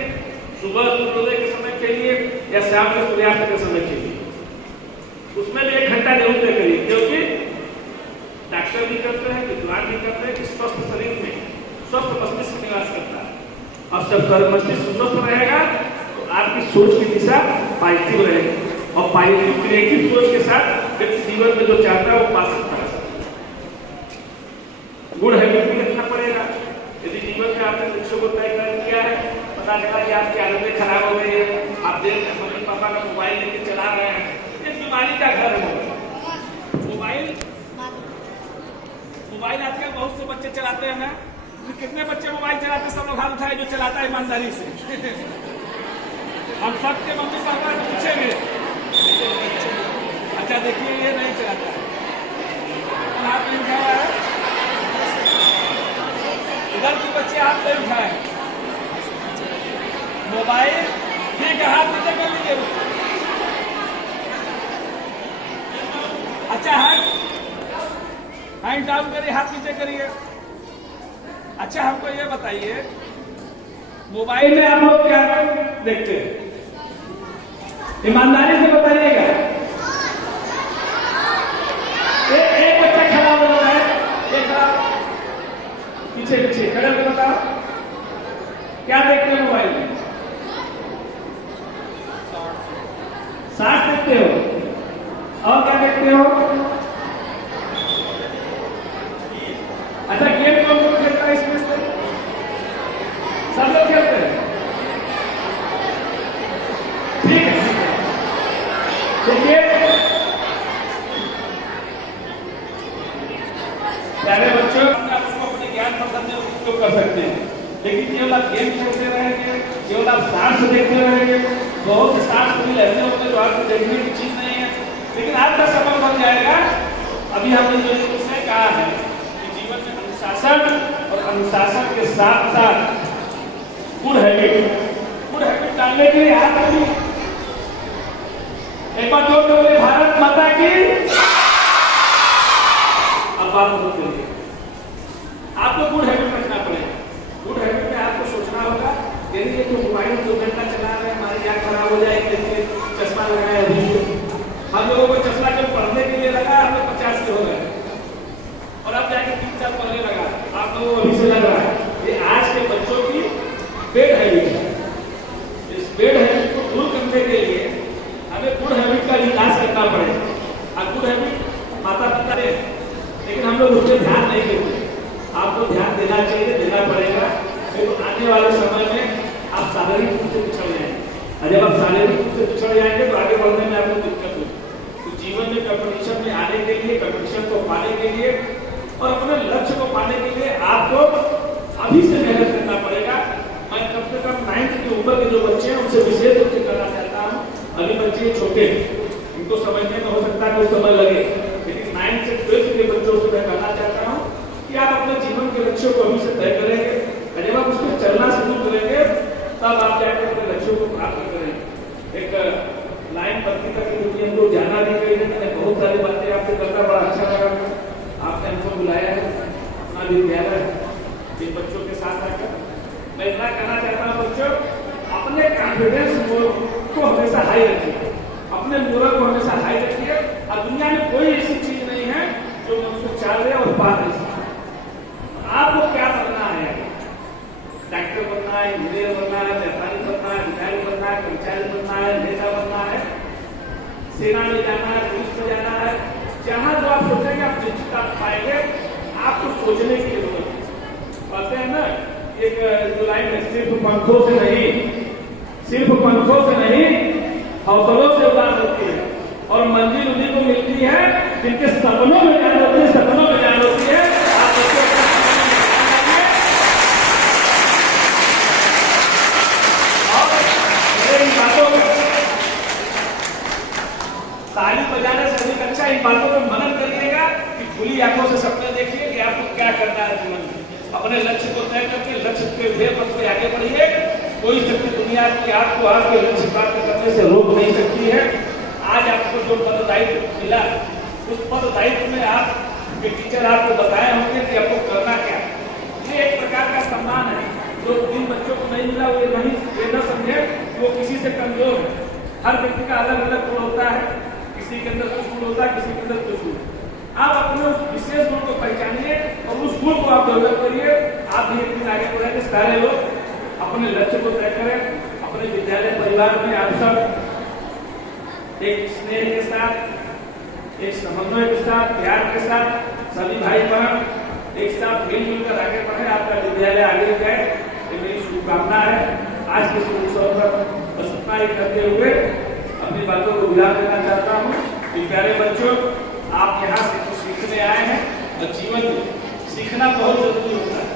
सुबह सूर्योदय के समय चाहिए या शाम के सूर्यास्त के समय चाहिए। उसमें भी 1 घंटा जरूर तय करिए, क्योंकि डॉक्टर भी करते हैं, विद्वान भी करते हैं कि स्वस्थ शरीर में स्वस्थ मस्तिष्क निवास करता है। और जब मस्तिष्क स्वस्थ रहेगा तो आपकी सोच की दिशा पॉजिटिव रहेगी, और पॉजिटिव क्रिएटिव सोच के साथ व्यक्ति जीवन में जो चाहता है वो पा सकता है। गुड हैबिट भी रखना पड़ेगा। यदि जीवन में आपने लक्ष्यों को तय कर किया है, पता चला कि आपकी आदतें खराब हो गई है, आप देख कर मम्मी पापा का मोबाइल लेके चला रहे हैं, ये बीमारी का घर है। मोबाइल आजकल बहुत से बच्चे चलाते हैं ना, कितने बच्चे मोबाइल चलाते, सब लोग हाथ उठाए जो चलाता है ईमानदारी से। हम सबके मम्मी पापा को पूछेंगे, अच्छा देखिए ये नहीं चलाता है, हाथ नहीं उठाया है, इधर के बच्चे हाथ नहीं उठाए, मोबाइल ठीक है हाथ नीचे कर लीजिए। अच्छा हैंड डाउन करिए, हाथ नीचे करिए। अच्छा हमको ये बताइए, मोबाइल में आप लोग क्या देखते हैं? ईमानदारी से बताइएगा। एक बच्चा खड़ा हो रहा है, एक खड़ा पीछे पीछे खड़े होकर बताओ क्या देखते हो मोबाइल में? सांस देखते हो, और क्या देखते हो? अच्छा गेम कौन कौन खेलता है इसमें से? सब लोग खेलते हैं, ठीक है। देखिए प्यारे बच्चों, आप उसको अपने ज्ञान प्रसाद में उपयोग कर सकते हैं, लेकिन केवल आप गेम खेलते रहेंगे, केवल आप सांस देखते रहेंगे, बहुत से सांस भी ऐसे होते जो आपको देखने की चीज नहीं है, लेकिन आपका समय बन जाएगा। अभी हमने जो विषय कहा है कि जीवन में अनुशासन और अनुशासन के साथ साथ गुड हैबिट डालने के लिए आप अभी एक बार जोर बोले भारत माता की। अब बात होती है, आपको गुड हैबिट रखना पड़ेगा। गुड हैबिट में आपको सोचना होगा, यदि ये तो मोबाइल 2 घंटा चला रहे हैं, हमारी आँख खराब हो जाएगी, देखिए चश्मा लगाया अभी। हम लोगों को चश्मा जब पढ़ने के लिए लगा, हम लोग 50 के हो गए, और अब जाके 3 साल पहले लगा, आप लोगों को अभी से लग रहा है। ये आज के बच्चों की बेड हैबिट है। इस बेड हैबिट को दूर करने के लिए हमें गुड हैबिट का विकास करना पड़ेगा। और गुड हैबिट माता पिता ने, लेकिन हम लोग उस पर ध्यान नहीं देते। आपको ध्यान देना चाहिए, देना पड़ेगा, तो आने वाले समय में आप शारीरिक रूप से पिछड़ जाएंगे, और जब आप शारीरिक रूप से पिछड़ जाएंगे तो आगे बढ़ने में आपको दिक्कत होगी। तो जीवन में कंपटीशन में आने के लिए, कंपटीशन को पाने के लिए और अपने लक्ष्य को पाने के लिए आपको अभी से मेहनत करना पड़ेगा। मैं कम से कम 9th की उम्र के जो बच्चे हैं उनसे विशेष रूप से करना चाहता हूँ। अभी बच्चे छोटे, इनको समझने में हो सकता है कुछ समय लगे, लेकिन 9th से 12th के बच्चों से मैं कहना चाहता हूँ कि आप अपने जीवन के लक्ष्यों को अभी से तय करेंगे, और जब आप उसको चलना शुरू करेंगे तब आप जाकर अपने लक्ष्यों को प्राप्त करेंगे। एक लाइन पत्रिका की दुनिया को जाना भी कही, मैंने बहुत सारी बातें आपसे करना बड़ा अच्छा लगा। आपने हमको बुलाया है अपना विद्यालय इन बच्चों के साथ आकर। मैं इतना कहना चाहता हूँ बच्चों, अपने कॉन्फिडेंस को हमेशा हाई रखिए, अपने मोरल को हमेशा हाई रखिए, और दुनिया में कोई ऐसी चीज नहीं है जो मनुष्य चाह रहे और पा नहीं सकता। आपको क्या बनना है? डॉक्टर बनना है, इंजीनियर बनना है, व्यापारी बनना है, अधिकारी बनना है, कर्मचारी बनना है, नेता बनना है, सेना में जाना है, पुलिस में जाना है, जहां जो आप सोचेंगे आप निश्चित आप पाएंगे। आपको सोचने की जुलाई में सिर्फ पंखों से नहीं हौसलों से उड़ान होती है और मंजिल उन्हीं को मिलती है जिनके सपनों में जान होती है, सपनों में जान होती है। आप बच्चों को और इन बातों को ताली बजाने से अधिक अच्छा इन बातों को मनन करिएगा कि खुली आंखों से सपने देखिए कि आपको क्या करना है जीवन में। अपने लक्ष्य को तय करके लक्ष्य के ध्येय पथ पे आगे बढ़िए। कोई शक्ति दुनिया की आपको आपके लक्ष्य प्राप्त करने से रोक नहीं सकती है। आज आपको जो पद दायित्व मिला उस पद दायित्व में आपके टीचर आपको बताए होंगे कि आपको करना क्या है। ये एक प्रकार का सम्मान है जो जिन बच्चों को नहीं मिला वो नहीं ये न समझे कि वो किसी से कमजोर है। हर व्यक्ति का अलग अलग गुण होता है, किसी के अंदर कुछ गुण होता है, किसी के अंदर कुछ गुण। आप अपने उस विशेष गुण को पहचानिए और उस गुण को आप डेवलप करिए। आप भी एक दिन आगे बढ़ेंगे। सारे लोग अपने लक्ष्य को तय करें। अपने विद्यालय परिवार में आप सब एक स्नेह के साथ, एक समन्वय के साथ, प्यार के साथ सभी भाई बहन एक साथ मिलजुल कर आगे बढ़े। आपका विद्यालय आगे जाए ये मेरी शुभकामना है। आज के शुभ अवसर पर बस इतना ही करते हुए अपनी बातों को विराम देना चाहता हूँ कि प्यारे बच्चों, आप यहाँ से कुछ सीखने आए हैं और जीवन में सीखना बहुत जरूरी होता है।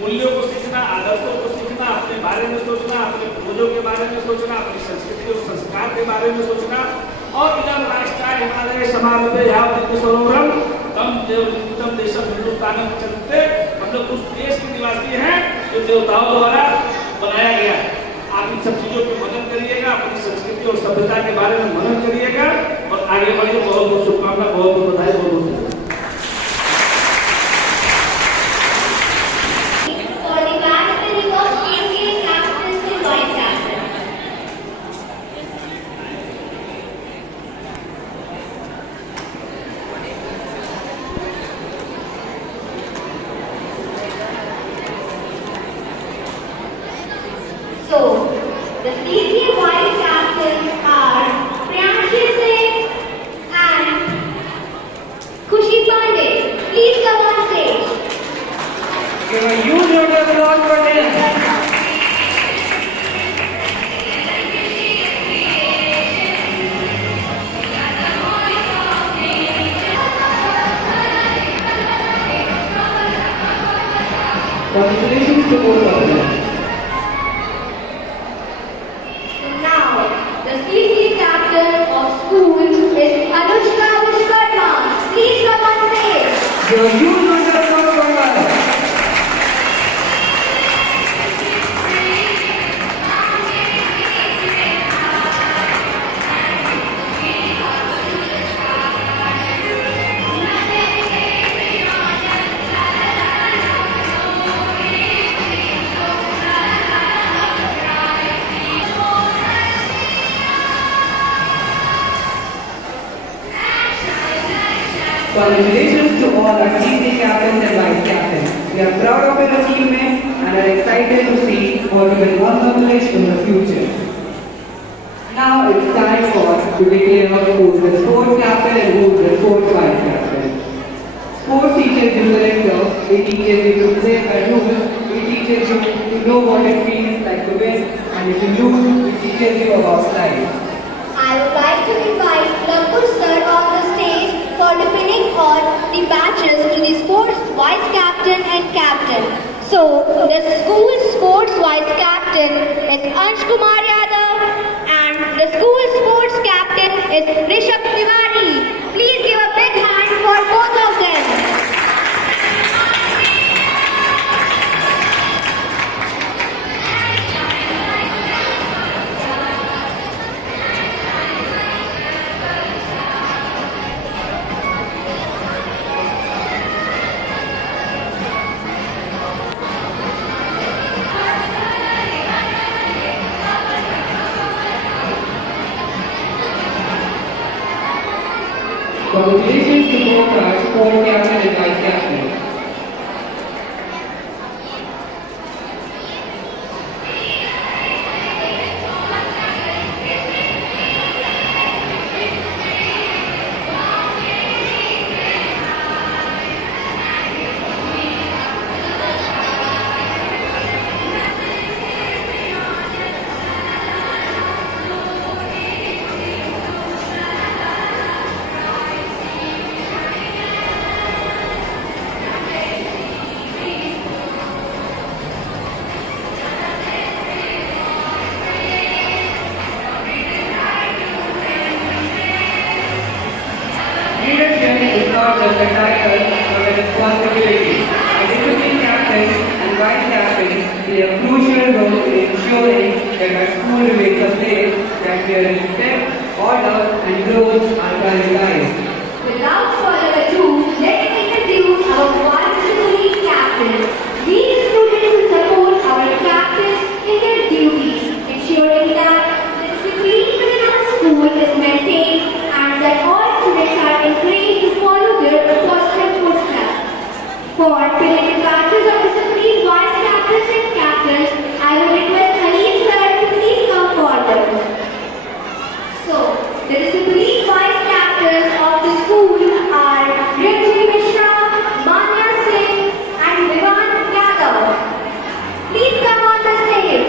मूल्यों को सीखना, आदर्शों को सीखना, अपने बारे में सोचना, अपने पूर्वजों के बारे में सोचना, अपनी संस्कृति और संस्कार के बारे में सोचना और इधर राष्ट्र हिमालय समानते यावत सरोवरम तम देवतम देशम हिंदुस्तान चलते। मतलब उस देश के निवासी हैं जो देवताओं द्वारा बनाया गया है। आप इन सब चीजों को मनन करिएगा, अपनी संस्कृति और सभ्यता के बारे में मनन करिएगा और आगे बढ़िए। बहुत बहुत शुभकामना, बहुत बहुत बधाई, बहुत बहुत धन्यवाद। For the last spinning of CCA captains and vice captains. So, the CCA vice captains are Priyanshi Singh and Khushi Pandey. Please come on stage. Give a huge round of applause for them. Congratulations to both of them. Now, the CCA captain of school is Anushka Vishwakarma. Please come on stage. Give a huge round of applause for her. Congratulations to all our CCA captains and vice captains. We are proud of your achievements and are excited to see what you will accomplish in the future. Now it's time for to declare who is the sports captain and who is the sports vice captain. Sports teaches you character, it teaches you to play by rules, it teaches you to know what it feels like to win, and if you lose, it teaches you about life. I would like to invite Lakur sir on the stage for defending all the badges to the sports vice captain and captain. So, the school sports vice captain is Ansh Kumar Yadav and the school sports captain is Rishabh Tiwari. Please give a big hand for both of them. Congratulations to both our sport captains that our school remains a place that where respect, order, and growth are prioritized. Without further ado, let me introduce our vice captains. These students will support our captains in their duties, ensuring that the discipline within our school is maintained and that all students are encouraged to follow their positive footsteps. For filling the batches of discipline vice captains and captains, I would request Haneem sir to please come forward. So, the discipline vice captains of the school are Rajni Mishra, Manya Singh, and Vivan Yadav. Please come on the stage.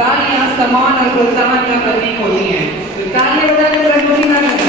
तालियां सम्मान और प्रोत्साहन का प्रतीक होती हैं। तो तालियां बजाकर प्रस्तुति ना करें।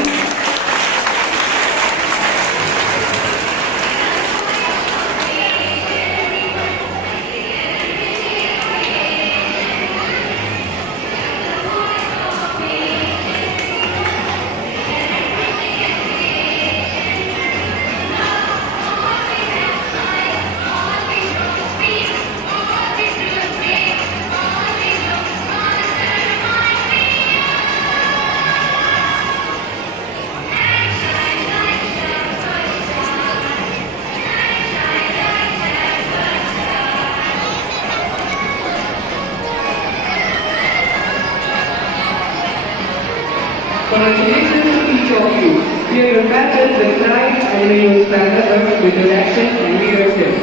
Congratulations to each of you. We are your batches with pride and may you stand up with your action and leadership.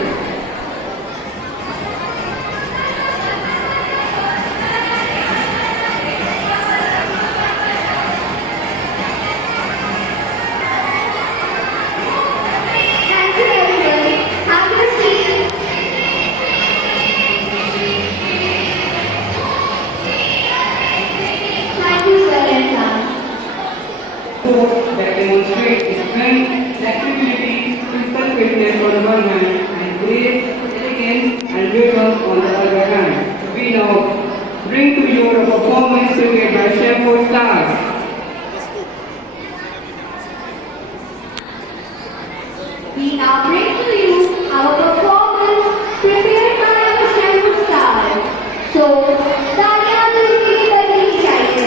Thank you everyone. Have your seat. Thank you sir and ma'am. That demonstrates strength, flexibility, physical fitness on the one hand, and grace, elegance, and rhythm on the other hand. We now bring to you a performance prepared by Chef for Stars. We now bring to you our performance prepared by our Chef Star. So, तालियां मिलकर बजनी चाहिए.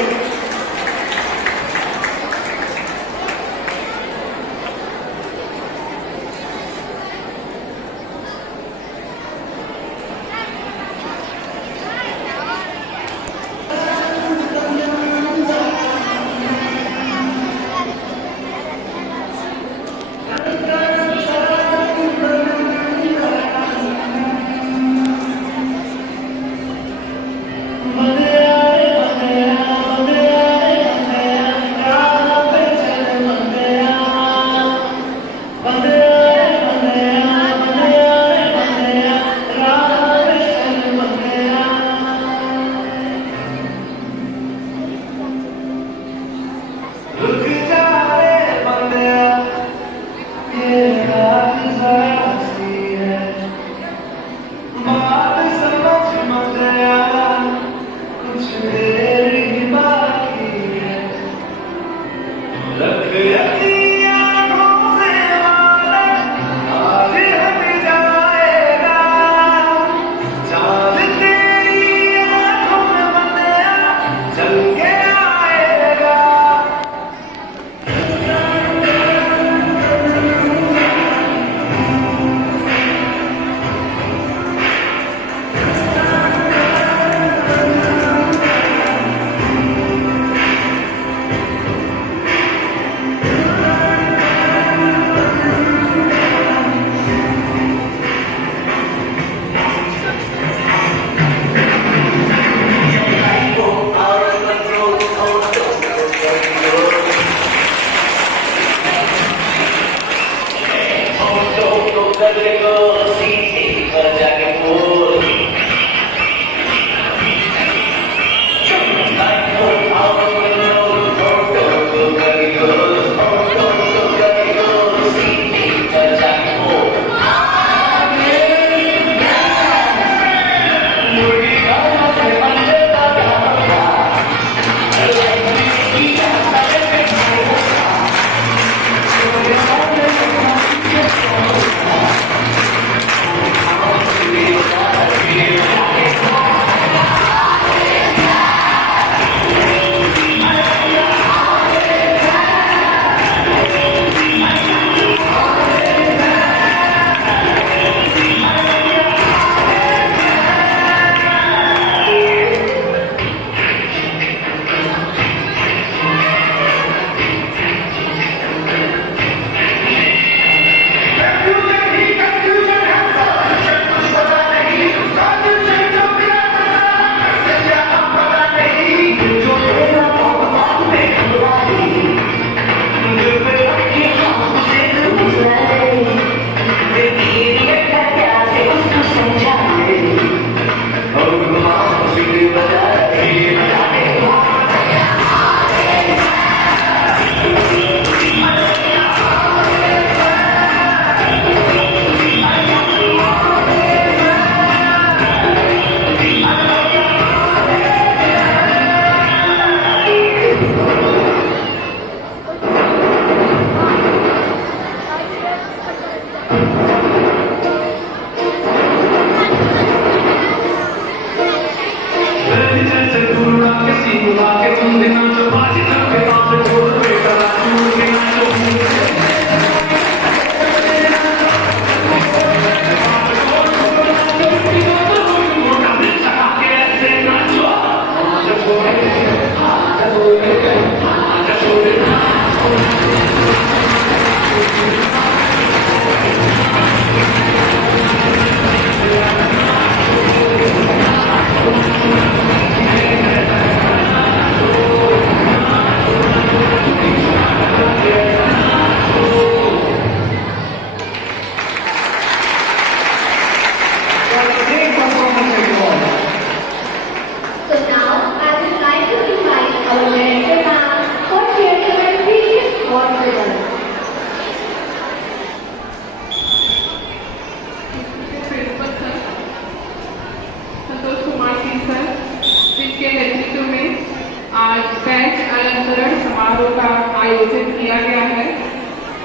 समारोह का आयोजन किया गया है,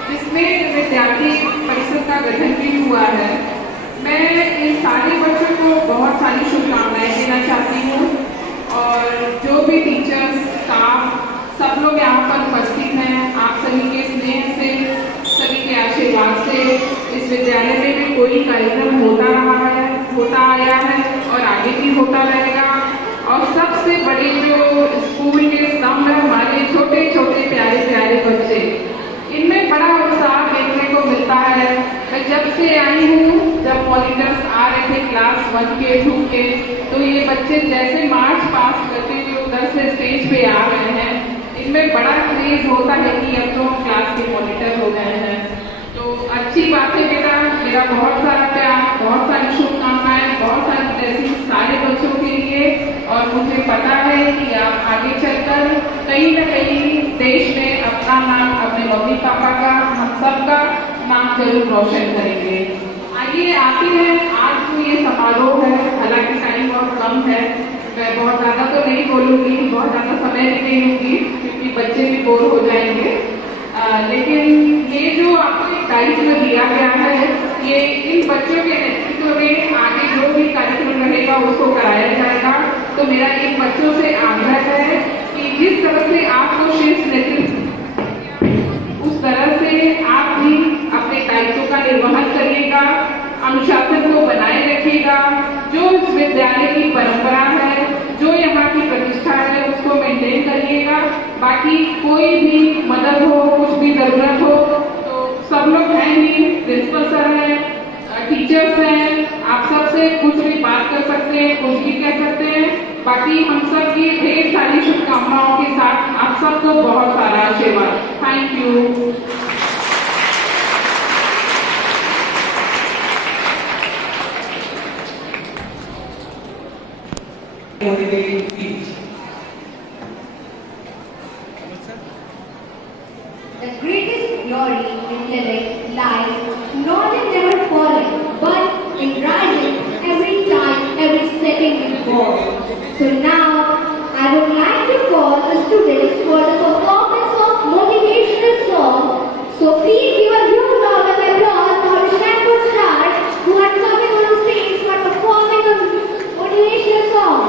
जिसमें विद्यार्थी परिषद का गठन भी हुआ है। मैं इन सारे बच्चों को बहुत सारी शुभकामनाएं देना चाहती हूँ और जो भी टीचर्स, स्टाफ, सब लोग यहाँ पर उपस्थित हैं, आप सभी के स्नेह से, सभी के आशीर्वाद से इस विद्यालय में भी कोई कार्यक्रम होता आया है और आगे भी होता रहेगा। और सबसे बड़े जो स्कूल के स्तंभ है हमारे छोटे छोटे प्यारे प्यारे बच्चे, इनमें बड़ा उत्साह देखने को मिलता है। मैं जब से आई हूँ, जब मॉनिटर्स आ रहे थे क्लास 1 के 2 के, तो ये बच्चे जैसे मार्च पास करते हुए उधर से स्टेज पे आ रहे हैं, इनमें बड़ा क्रेज होता है कि अब तो हम क्लास के मॉनिटर हो गए हैं। तो अच्छी बात है बेटा, मेरा बहुत सारा प्यार, बहुत सारी शुभकामनाएं, बहुत सारी ब्लेसिंग सारे बच्चों के लिए। और मुझे पता है कि आप आगे चलकर कहीं न कहीं देश में अपना नाम, अपने मम्मी पापा का, हम सबका नाम जरूर रोशन करेंगे। आइए आते हैं, आज जो ये समारोह है, हालांकि टाइम बहुत कम है, मैं बहुत ज़्यादा तो नहीं बोलूँगी, बहुत ज़्यादा समय भी नहीं लूँगी क्योंकि बच्चे भी बोर हो जाएंगे। लेकिन ये जो आपको एक दायित्व दिया गया है, ये इन बच्चों के नेतृत्व में आगे जो भी कार्यक्रम रहेगा उसको कराया जाएगा। तो मेरा इन बच्चों से आग्रह है कि जिस तरह से आपको शीर्ष नेतृत्व, उस तरह से आप भी अपने दायित्व का निर्वहन करिएगा, अनुशासन को बनाए रखिएगा। जो इस विद्यालय की परंपरा है, जो यहाँ की प्रतिष्ठा है, उसको मेंटेन करिएगा। बाकी कोई भी मदद हो, कुछ भी जरूरत हो तो सब लोग हैं ही, प्रिंसिपल सर हैं, टीचर्स हैं, आप सबसे कुछ भी बात कर सकते हैं, कुछ भी कह सकते हैं। बाकी हम सब की ढेर सारी शुभकामनाओं के साथ आप सबको बहुत सारा आशीर्वाद। Thank you. The greatest glory in living lies not in never falling, but in rising every time, every second we fall. So now, I would like to call the students for the performance of motivational song. So please give a huge round of applause for the Stanford stars who are coming on stage for performing a motivational song.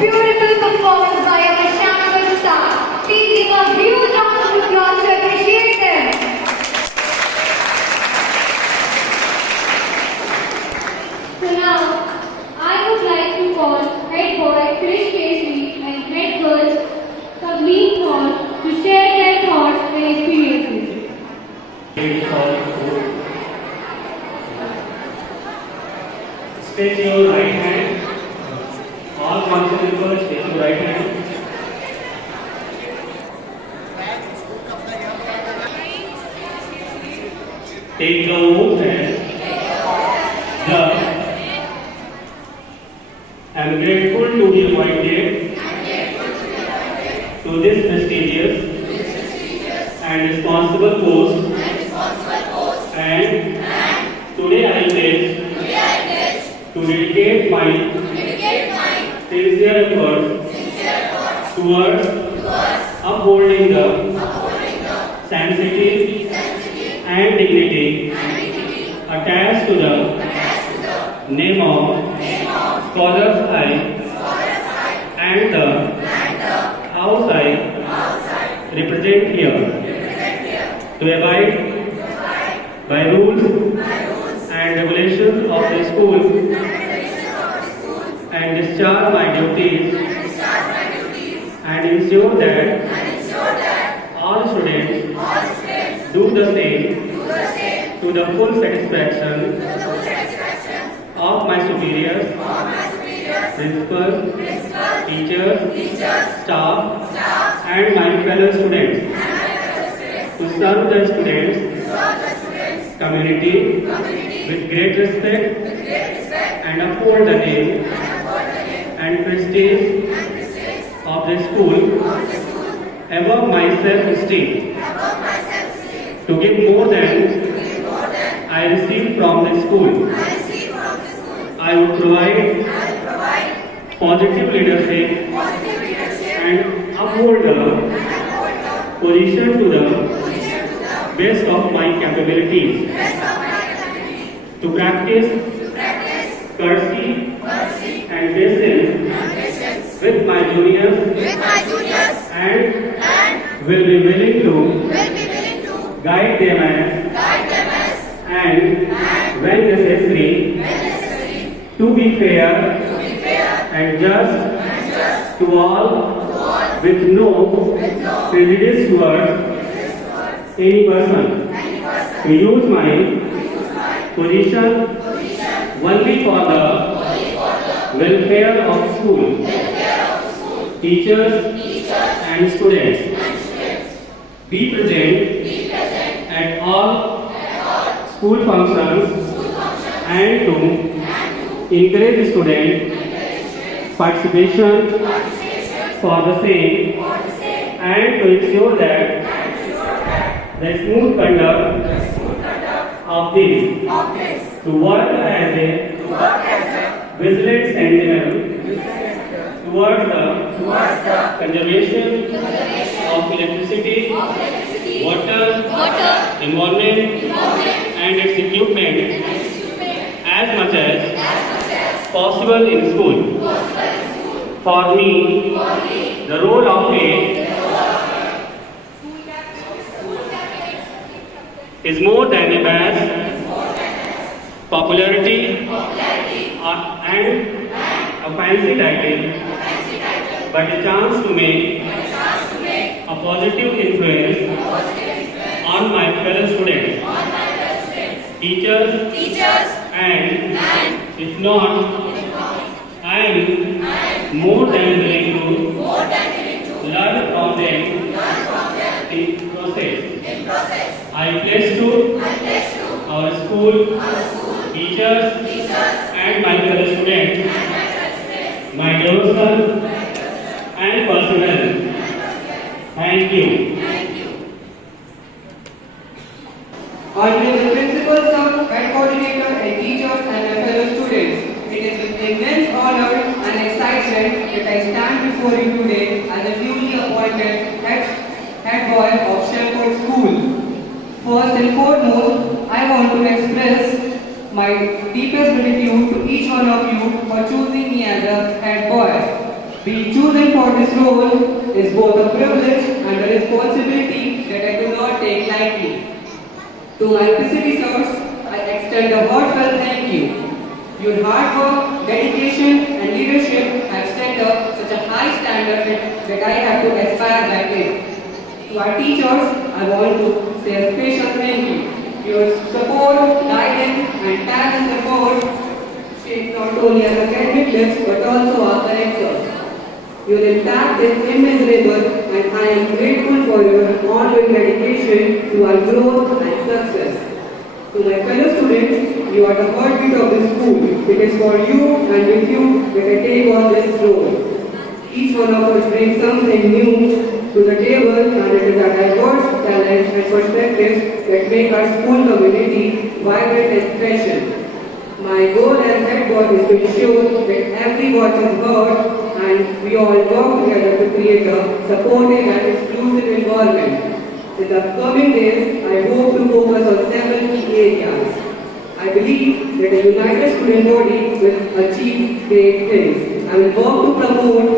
beautiful performance by our Shanghai staff. Please give a huge round of applause to appreciate them. So now, I would like to call head boy Krish Kesri and head girl Kavleen Thorn to share their thoughts and experiences. Stretch your right hand. All conscious people, stretch your right hand. Take the oath and I am grateful to be appointed to this prestigious and responsible post, and today I pledge to dedicate my sincere efforts towards upholding the sanctity and dignity attached to the name of Scholars and the house I represent here, to abide by rules and regulations of the school and discharge my duties and ensure that all students do the same to the full satisfaction of my superiors, principals, teachers, staff, and my fellow students, to serve the students' community with great respect and uphold the name and prestige of the school above my self-esteem, to give more than I receive from the school. I would provide positive leadership and uphold the position to the best of my capabilities, to practice courtesy and patience with my juniors, and will be willing to guide them and when necessary to be fair and just to all with no prejudice towards any person, to use my position only for the welfare of school, teachers and students, be present at all school functions and to encourage student participation for the same and to ensure that the smooth conduct of this, to work as a vigilant sentinel towards the conservation of electricity, water, environment, and its equipment as much as possible in school. For me, the role of faith is more than a badge, popularity, and a fancy title, but a chance to make a positive influence on my fellow students, teachers, and if not, I am more than willing to learn from them in process. I pledge to our school, teachers, and my fellow students, my devotion and personnel. Thank you. Honorable Principal Sir, Head Coordinator and teachers and my fellow students, it is with immense honor and excitement that I stand before you today as a newly appointed head boy of Shelford School. First and foremost, I want to express my deepest gratitude to each one of you for choosing me as a head boy. Being chosen for this role is both a privilege and a responsibility that I do not take lightly. To my predecessors, I extend a heartfelt thank you. Your hard work, dedication, and leadership have set up such a high standard that I have to aspire like it. To our teachers, I want to say a special thank you. Your support, guidance, and tireless effort shape not only our academic lives but also our characters. Your impact is immeasurable, and I am grateful for your ongoing dedication to our growth and success. To my fellow students, you are the heartbeat of this school. It is for you and with you that I take on this role. Each one of us brings something new to the table, and it is our diverse talents and perspectives that make our school community vibrant and special. My goal as head boy is to ensure that every voice is heard and we all work together to create a supportive and exclusive environment. In the upcoming days, I hope to focus on several key areas. I believe that a united student body will achieve great things. I will work to promote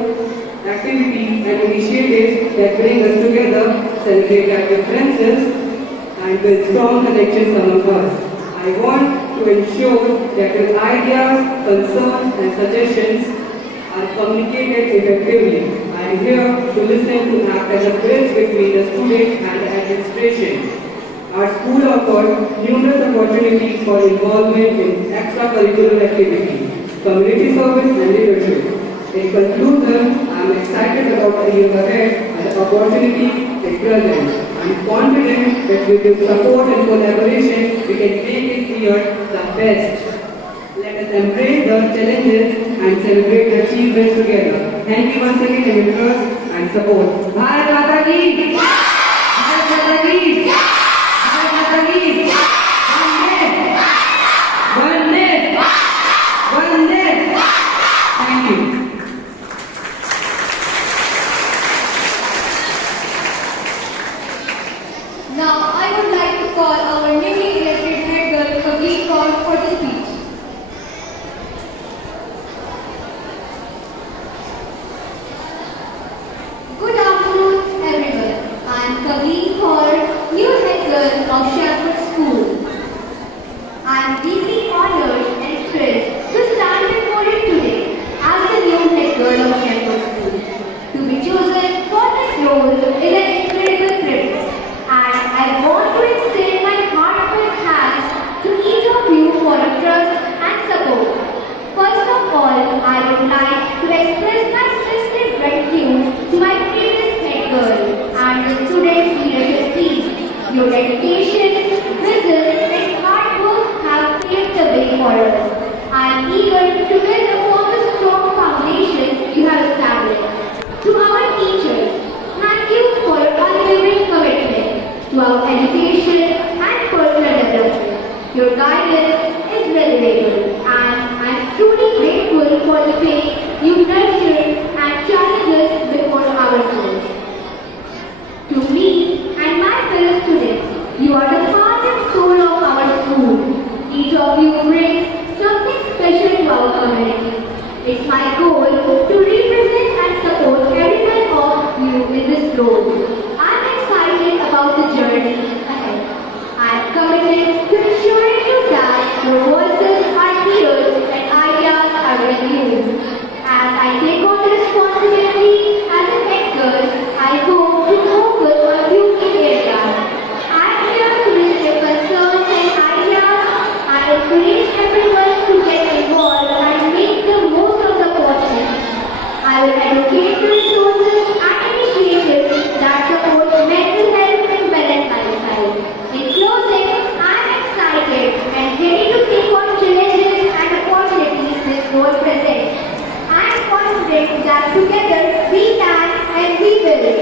activities and initiatives that bring us together, celebrate our differences, and build strong connections among us. I want to ensure that your ideas, concerns, and suggestions are communicated effectively. I am here to listen, to act as a bridge between the student and the administration. Our school offers numerous opportunities for involvement in extracurricular activities, community service, and leadership. In conclusion, I am excited about the years ahead and the opportunity it presents. I am confident that with your support and collaboration, we can make this year the best. Let us embrace the challenges and celebrate the achievements together. Thank you once again for your trust and support. Bharat Mata Ki! Bharat Mata Ki! Bharat Mata Ki! Vande! Vande! Thank you. Now, I would like to call our newly elected head girl, Kavli Kaur, for the speech. Good afternoon, everyone. I am Kavli Kaur, new head girl of Shelford School. I am deeply honored and thrilled to stand before you today as the new head girl of Shelford School. To be chosen for this role is an incredible privilege. And I want to extend my heartfelt thanks to each of you for your trust and support. First of all, I would like to express my sincere gratitude to my previous head girl and the student leadership team. Your dedication, vision, and hard work have paved the way for us. I am eager to build upon the strong foundation you have established. To our teachers, thank you for your unwavering commitment to our education and personal development. Your guidance is valuable, and I am truly grateful for the faith you nurtured and challenges before our schools. To me and my fellow students, you are the heart and soul of our school. Each of you brings something special to our community. It's my goal to represent and support every one of you in this role. I'm excited about the journey ahead. I'm committed to ensuring you that your voices are heard and ideas are valued. As I take on the responsibility as a head girl, I hope to focus on few key areas. I'm here to listen your concerns and ideas. I encourage everyone to get involved and make the most of the opportunity. I will advocate the resources and initiatives that support mental health and balanced lifestyle. In closing, I am excited and ready to take on challenges and opportunities this role presents. I am confident that together we can and we will.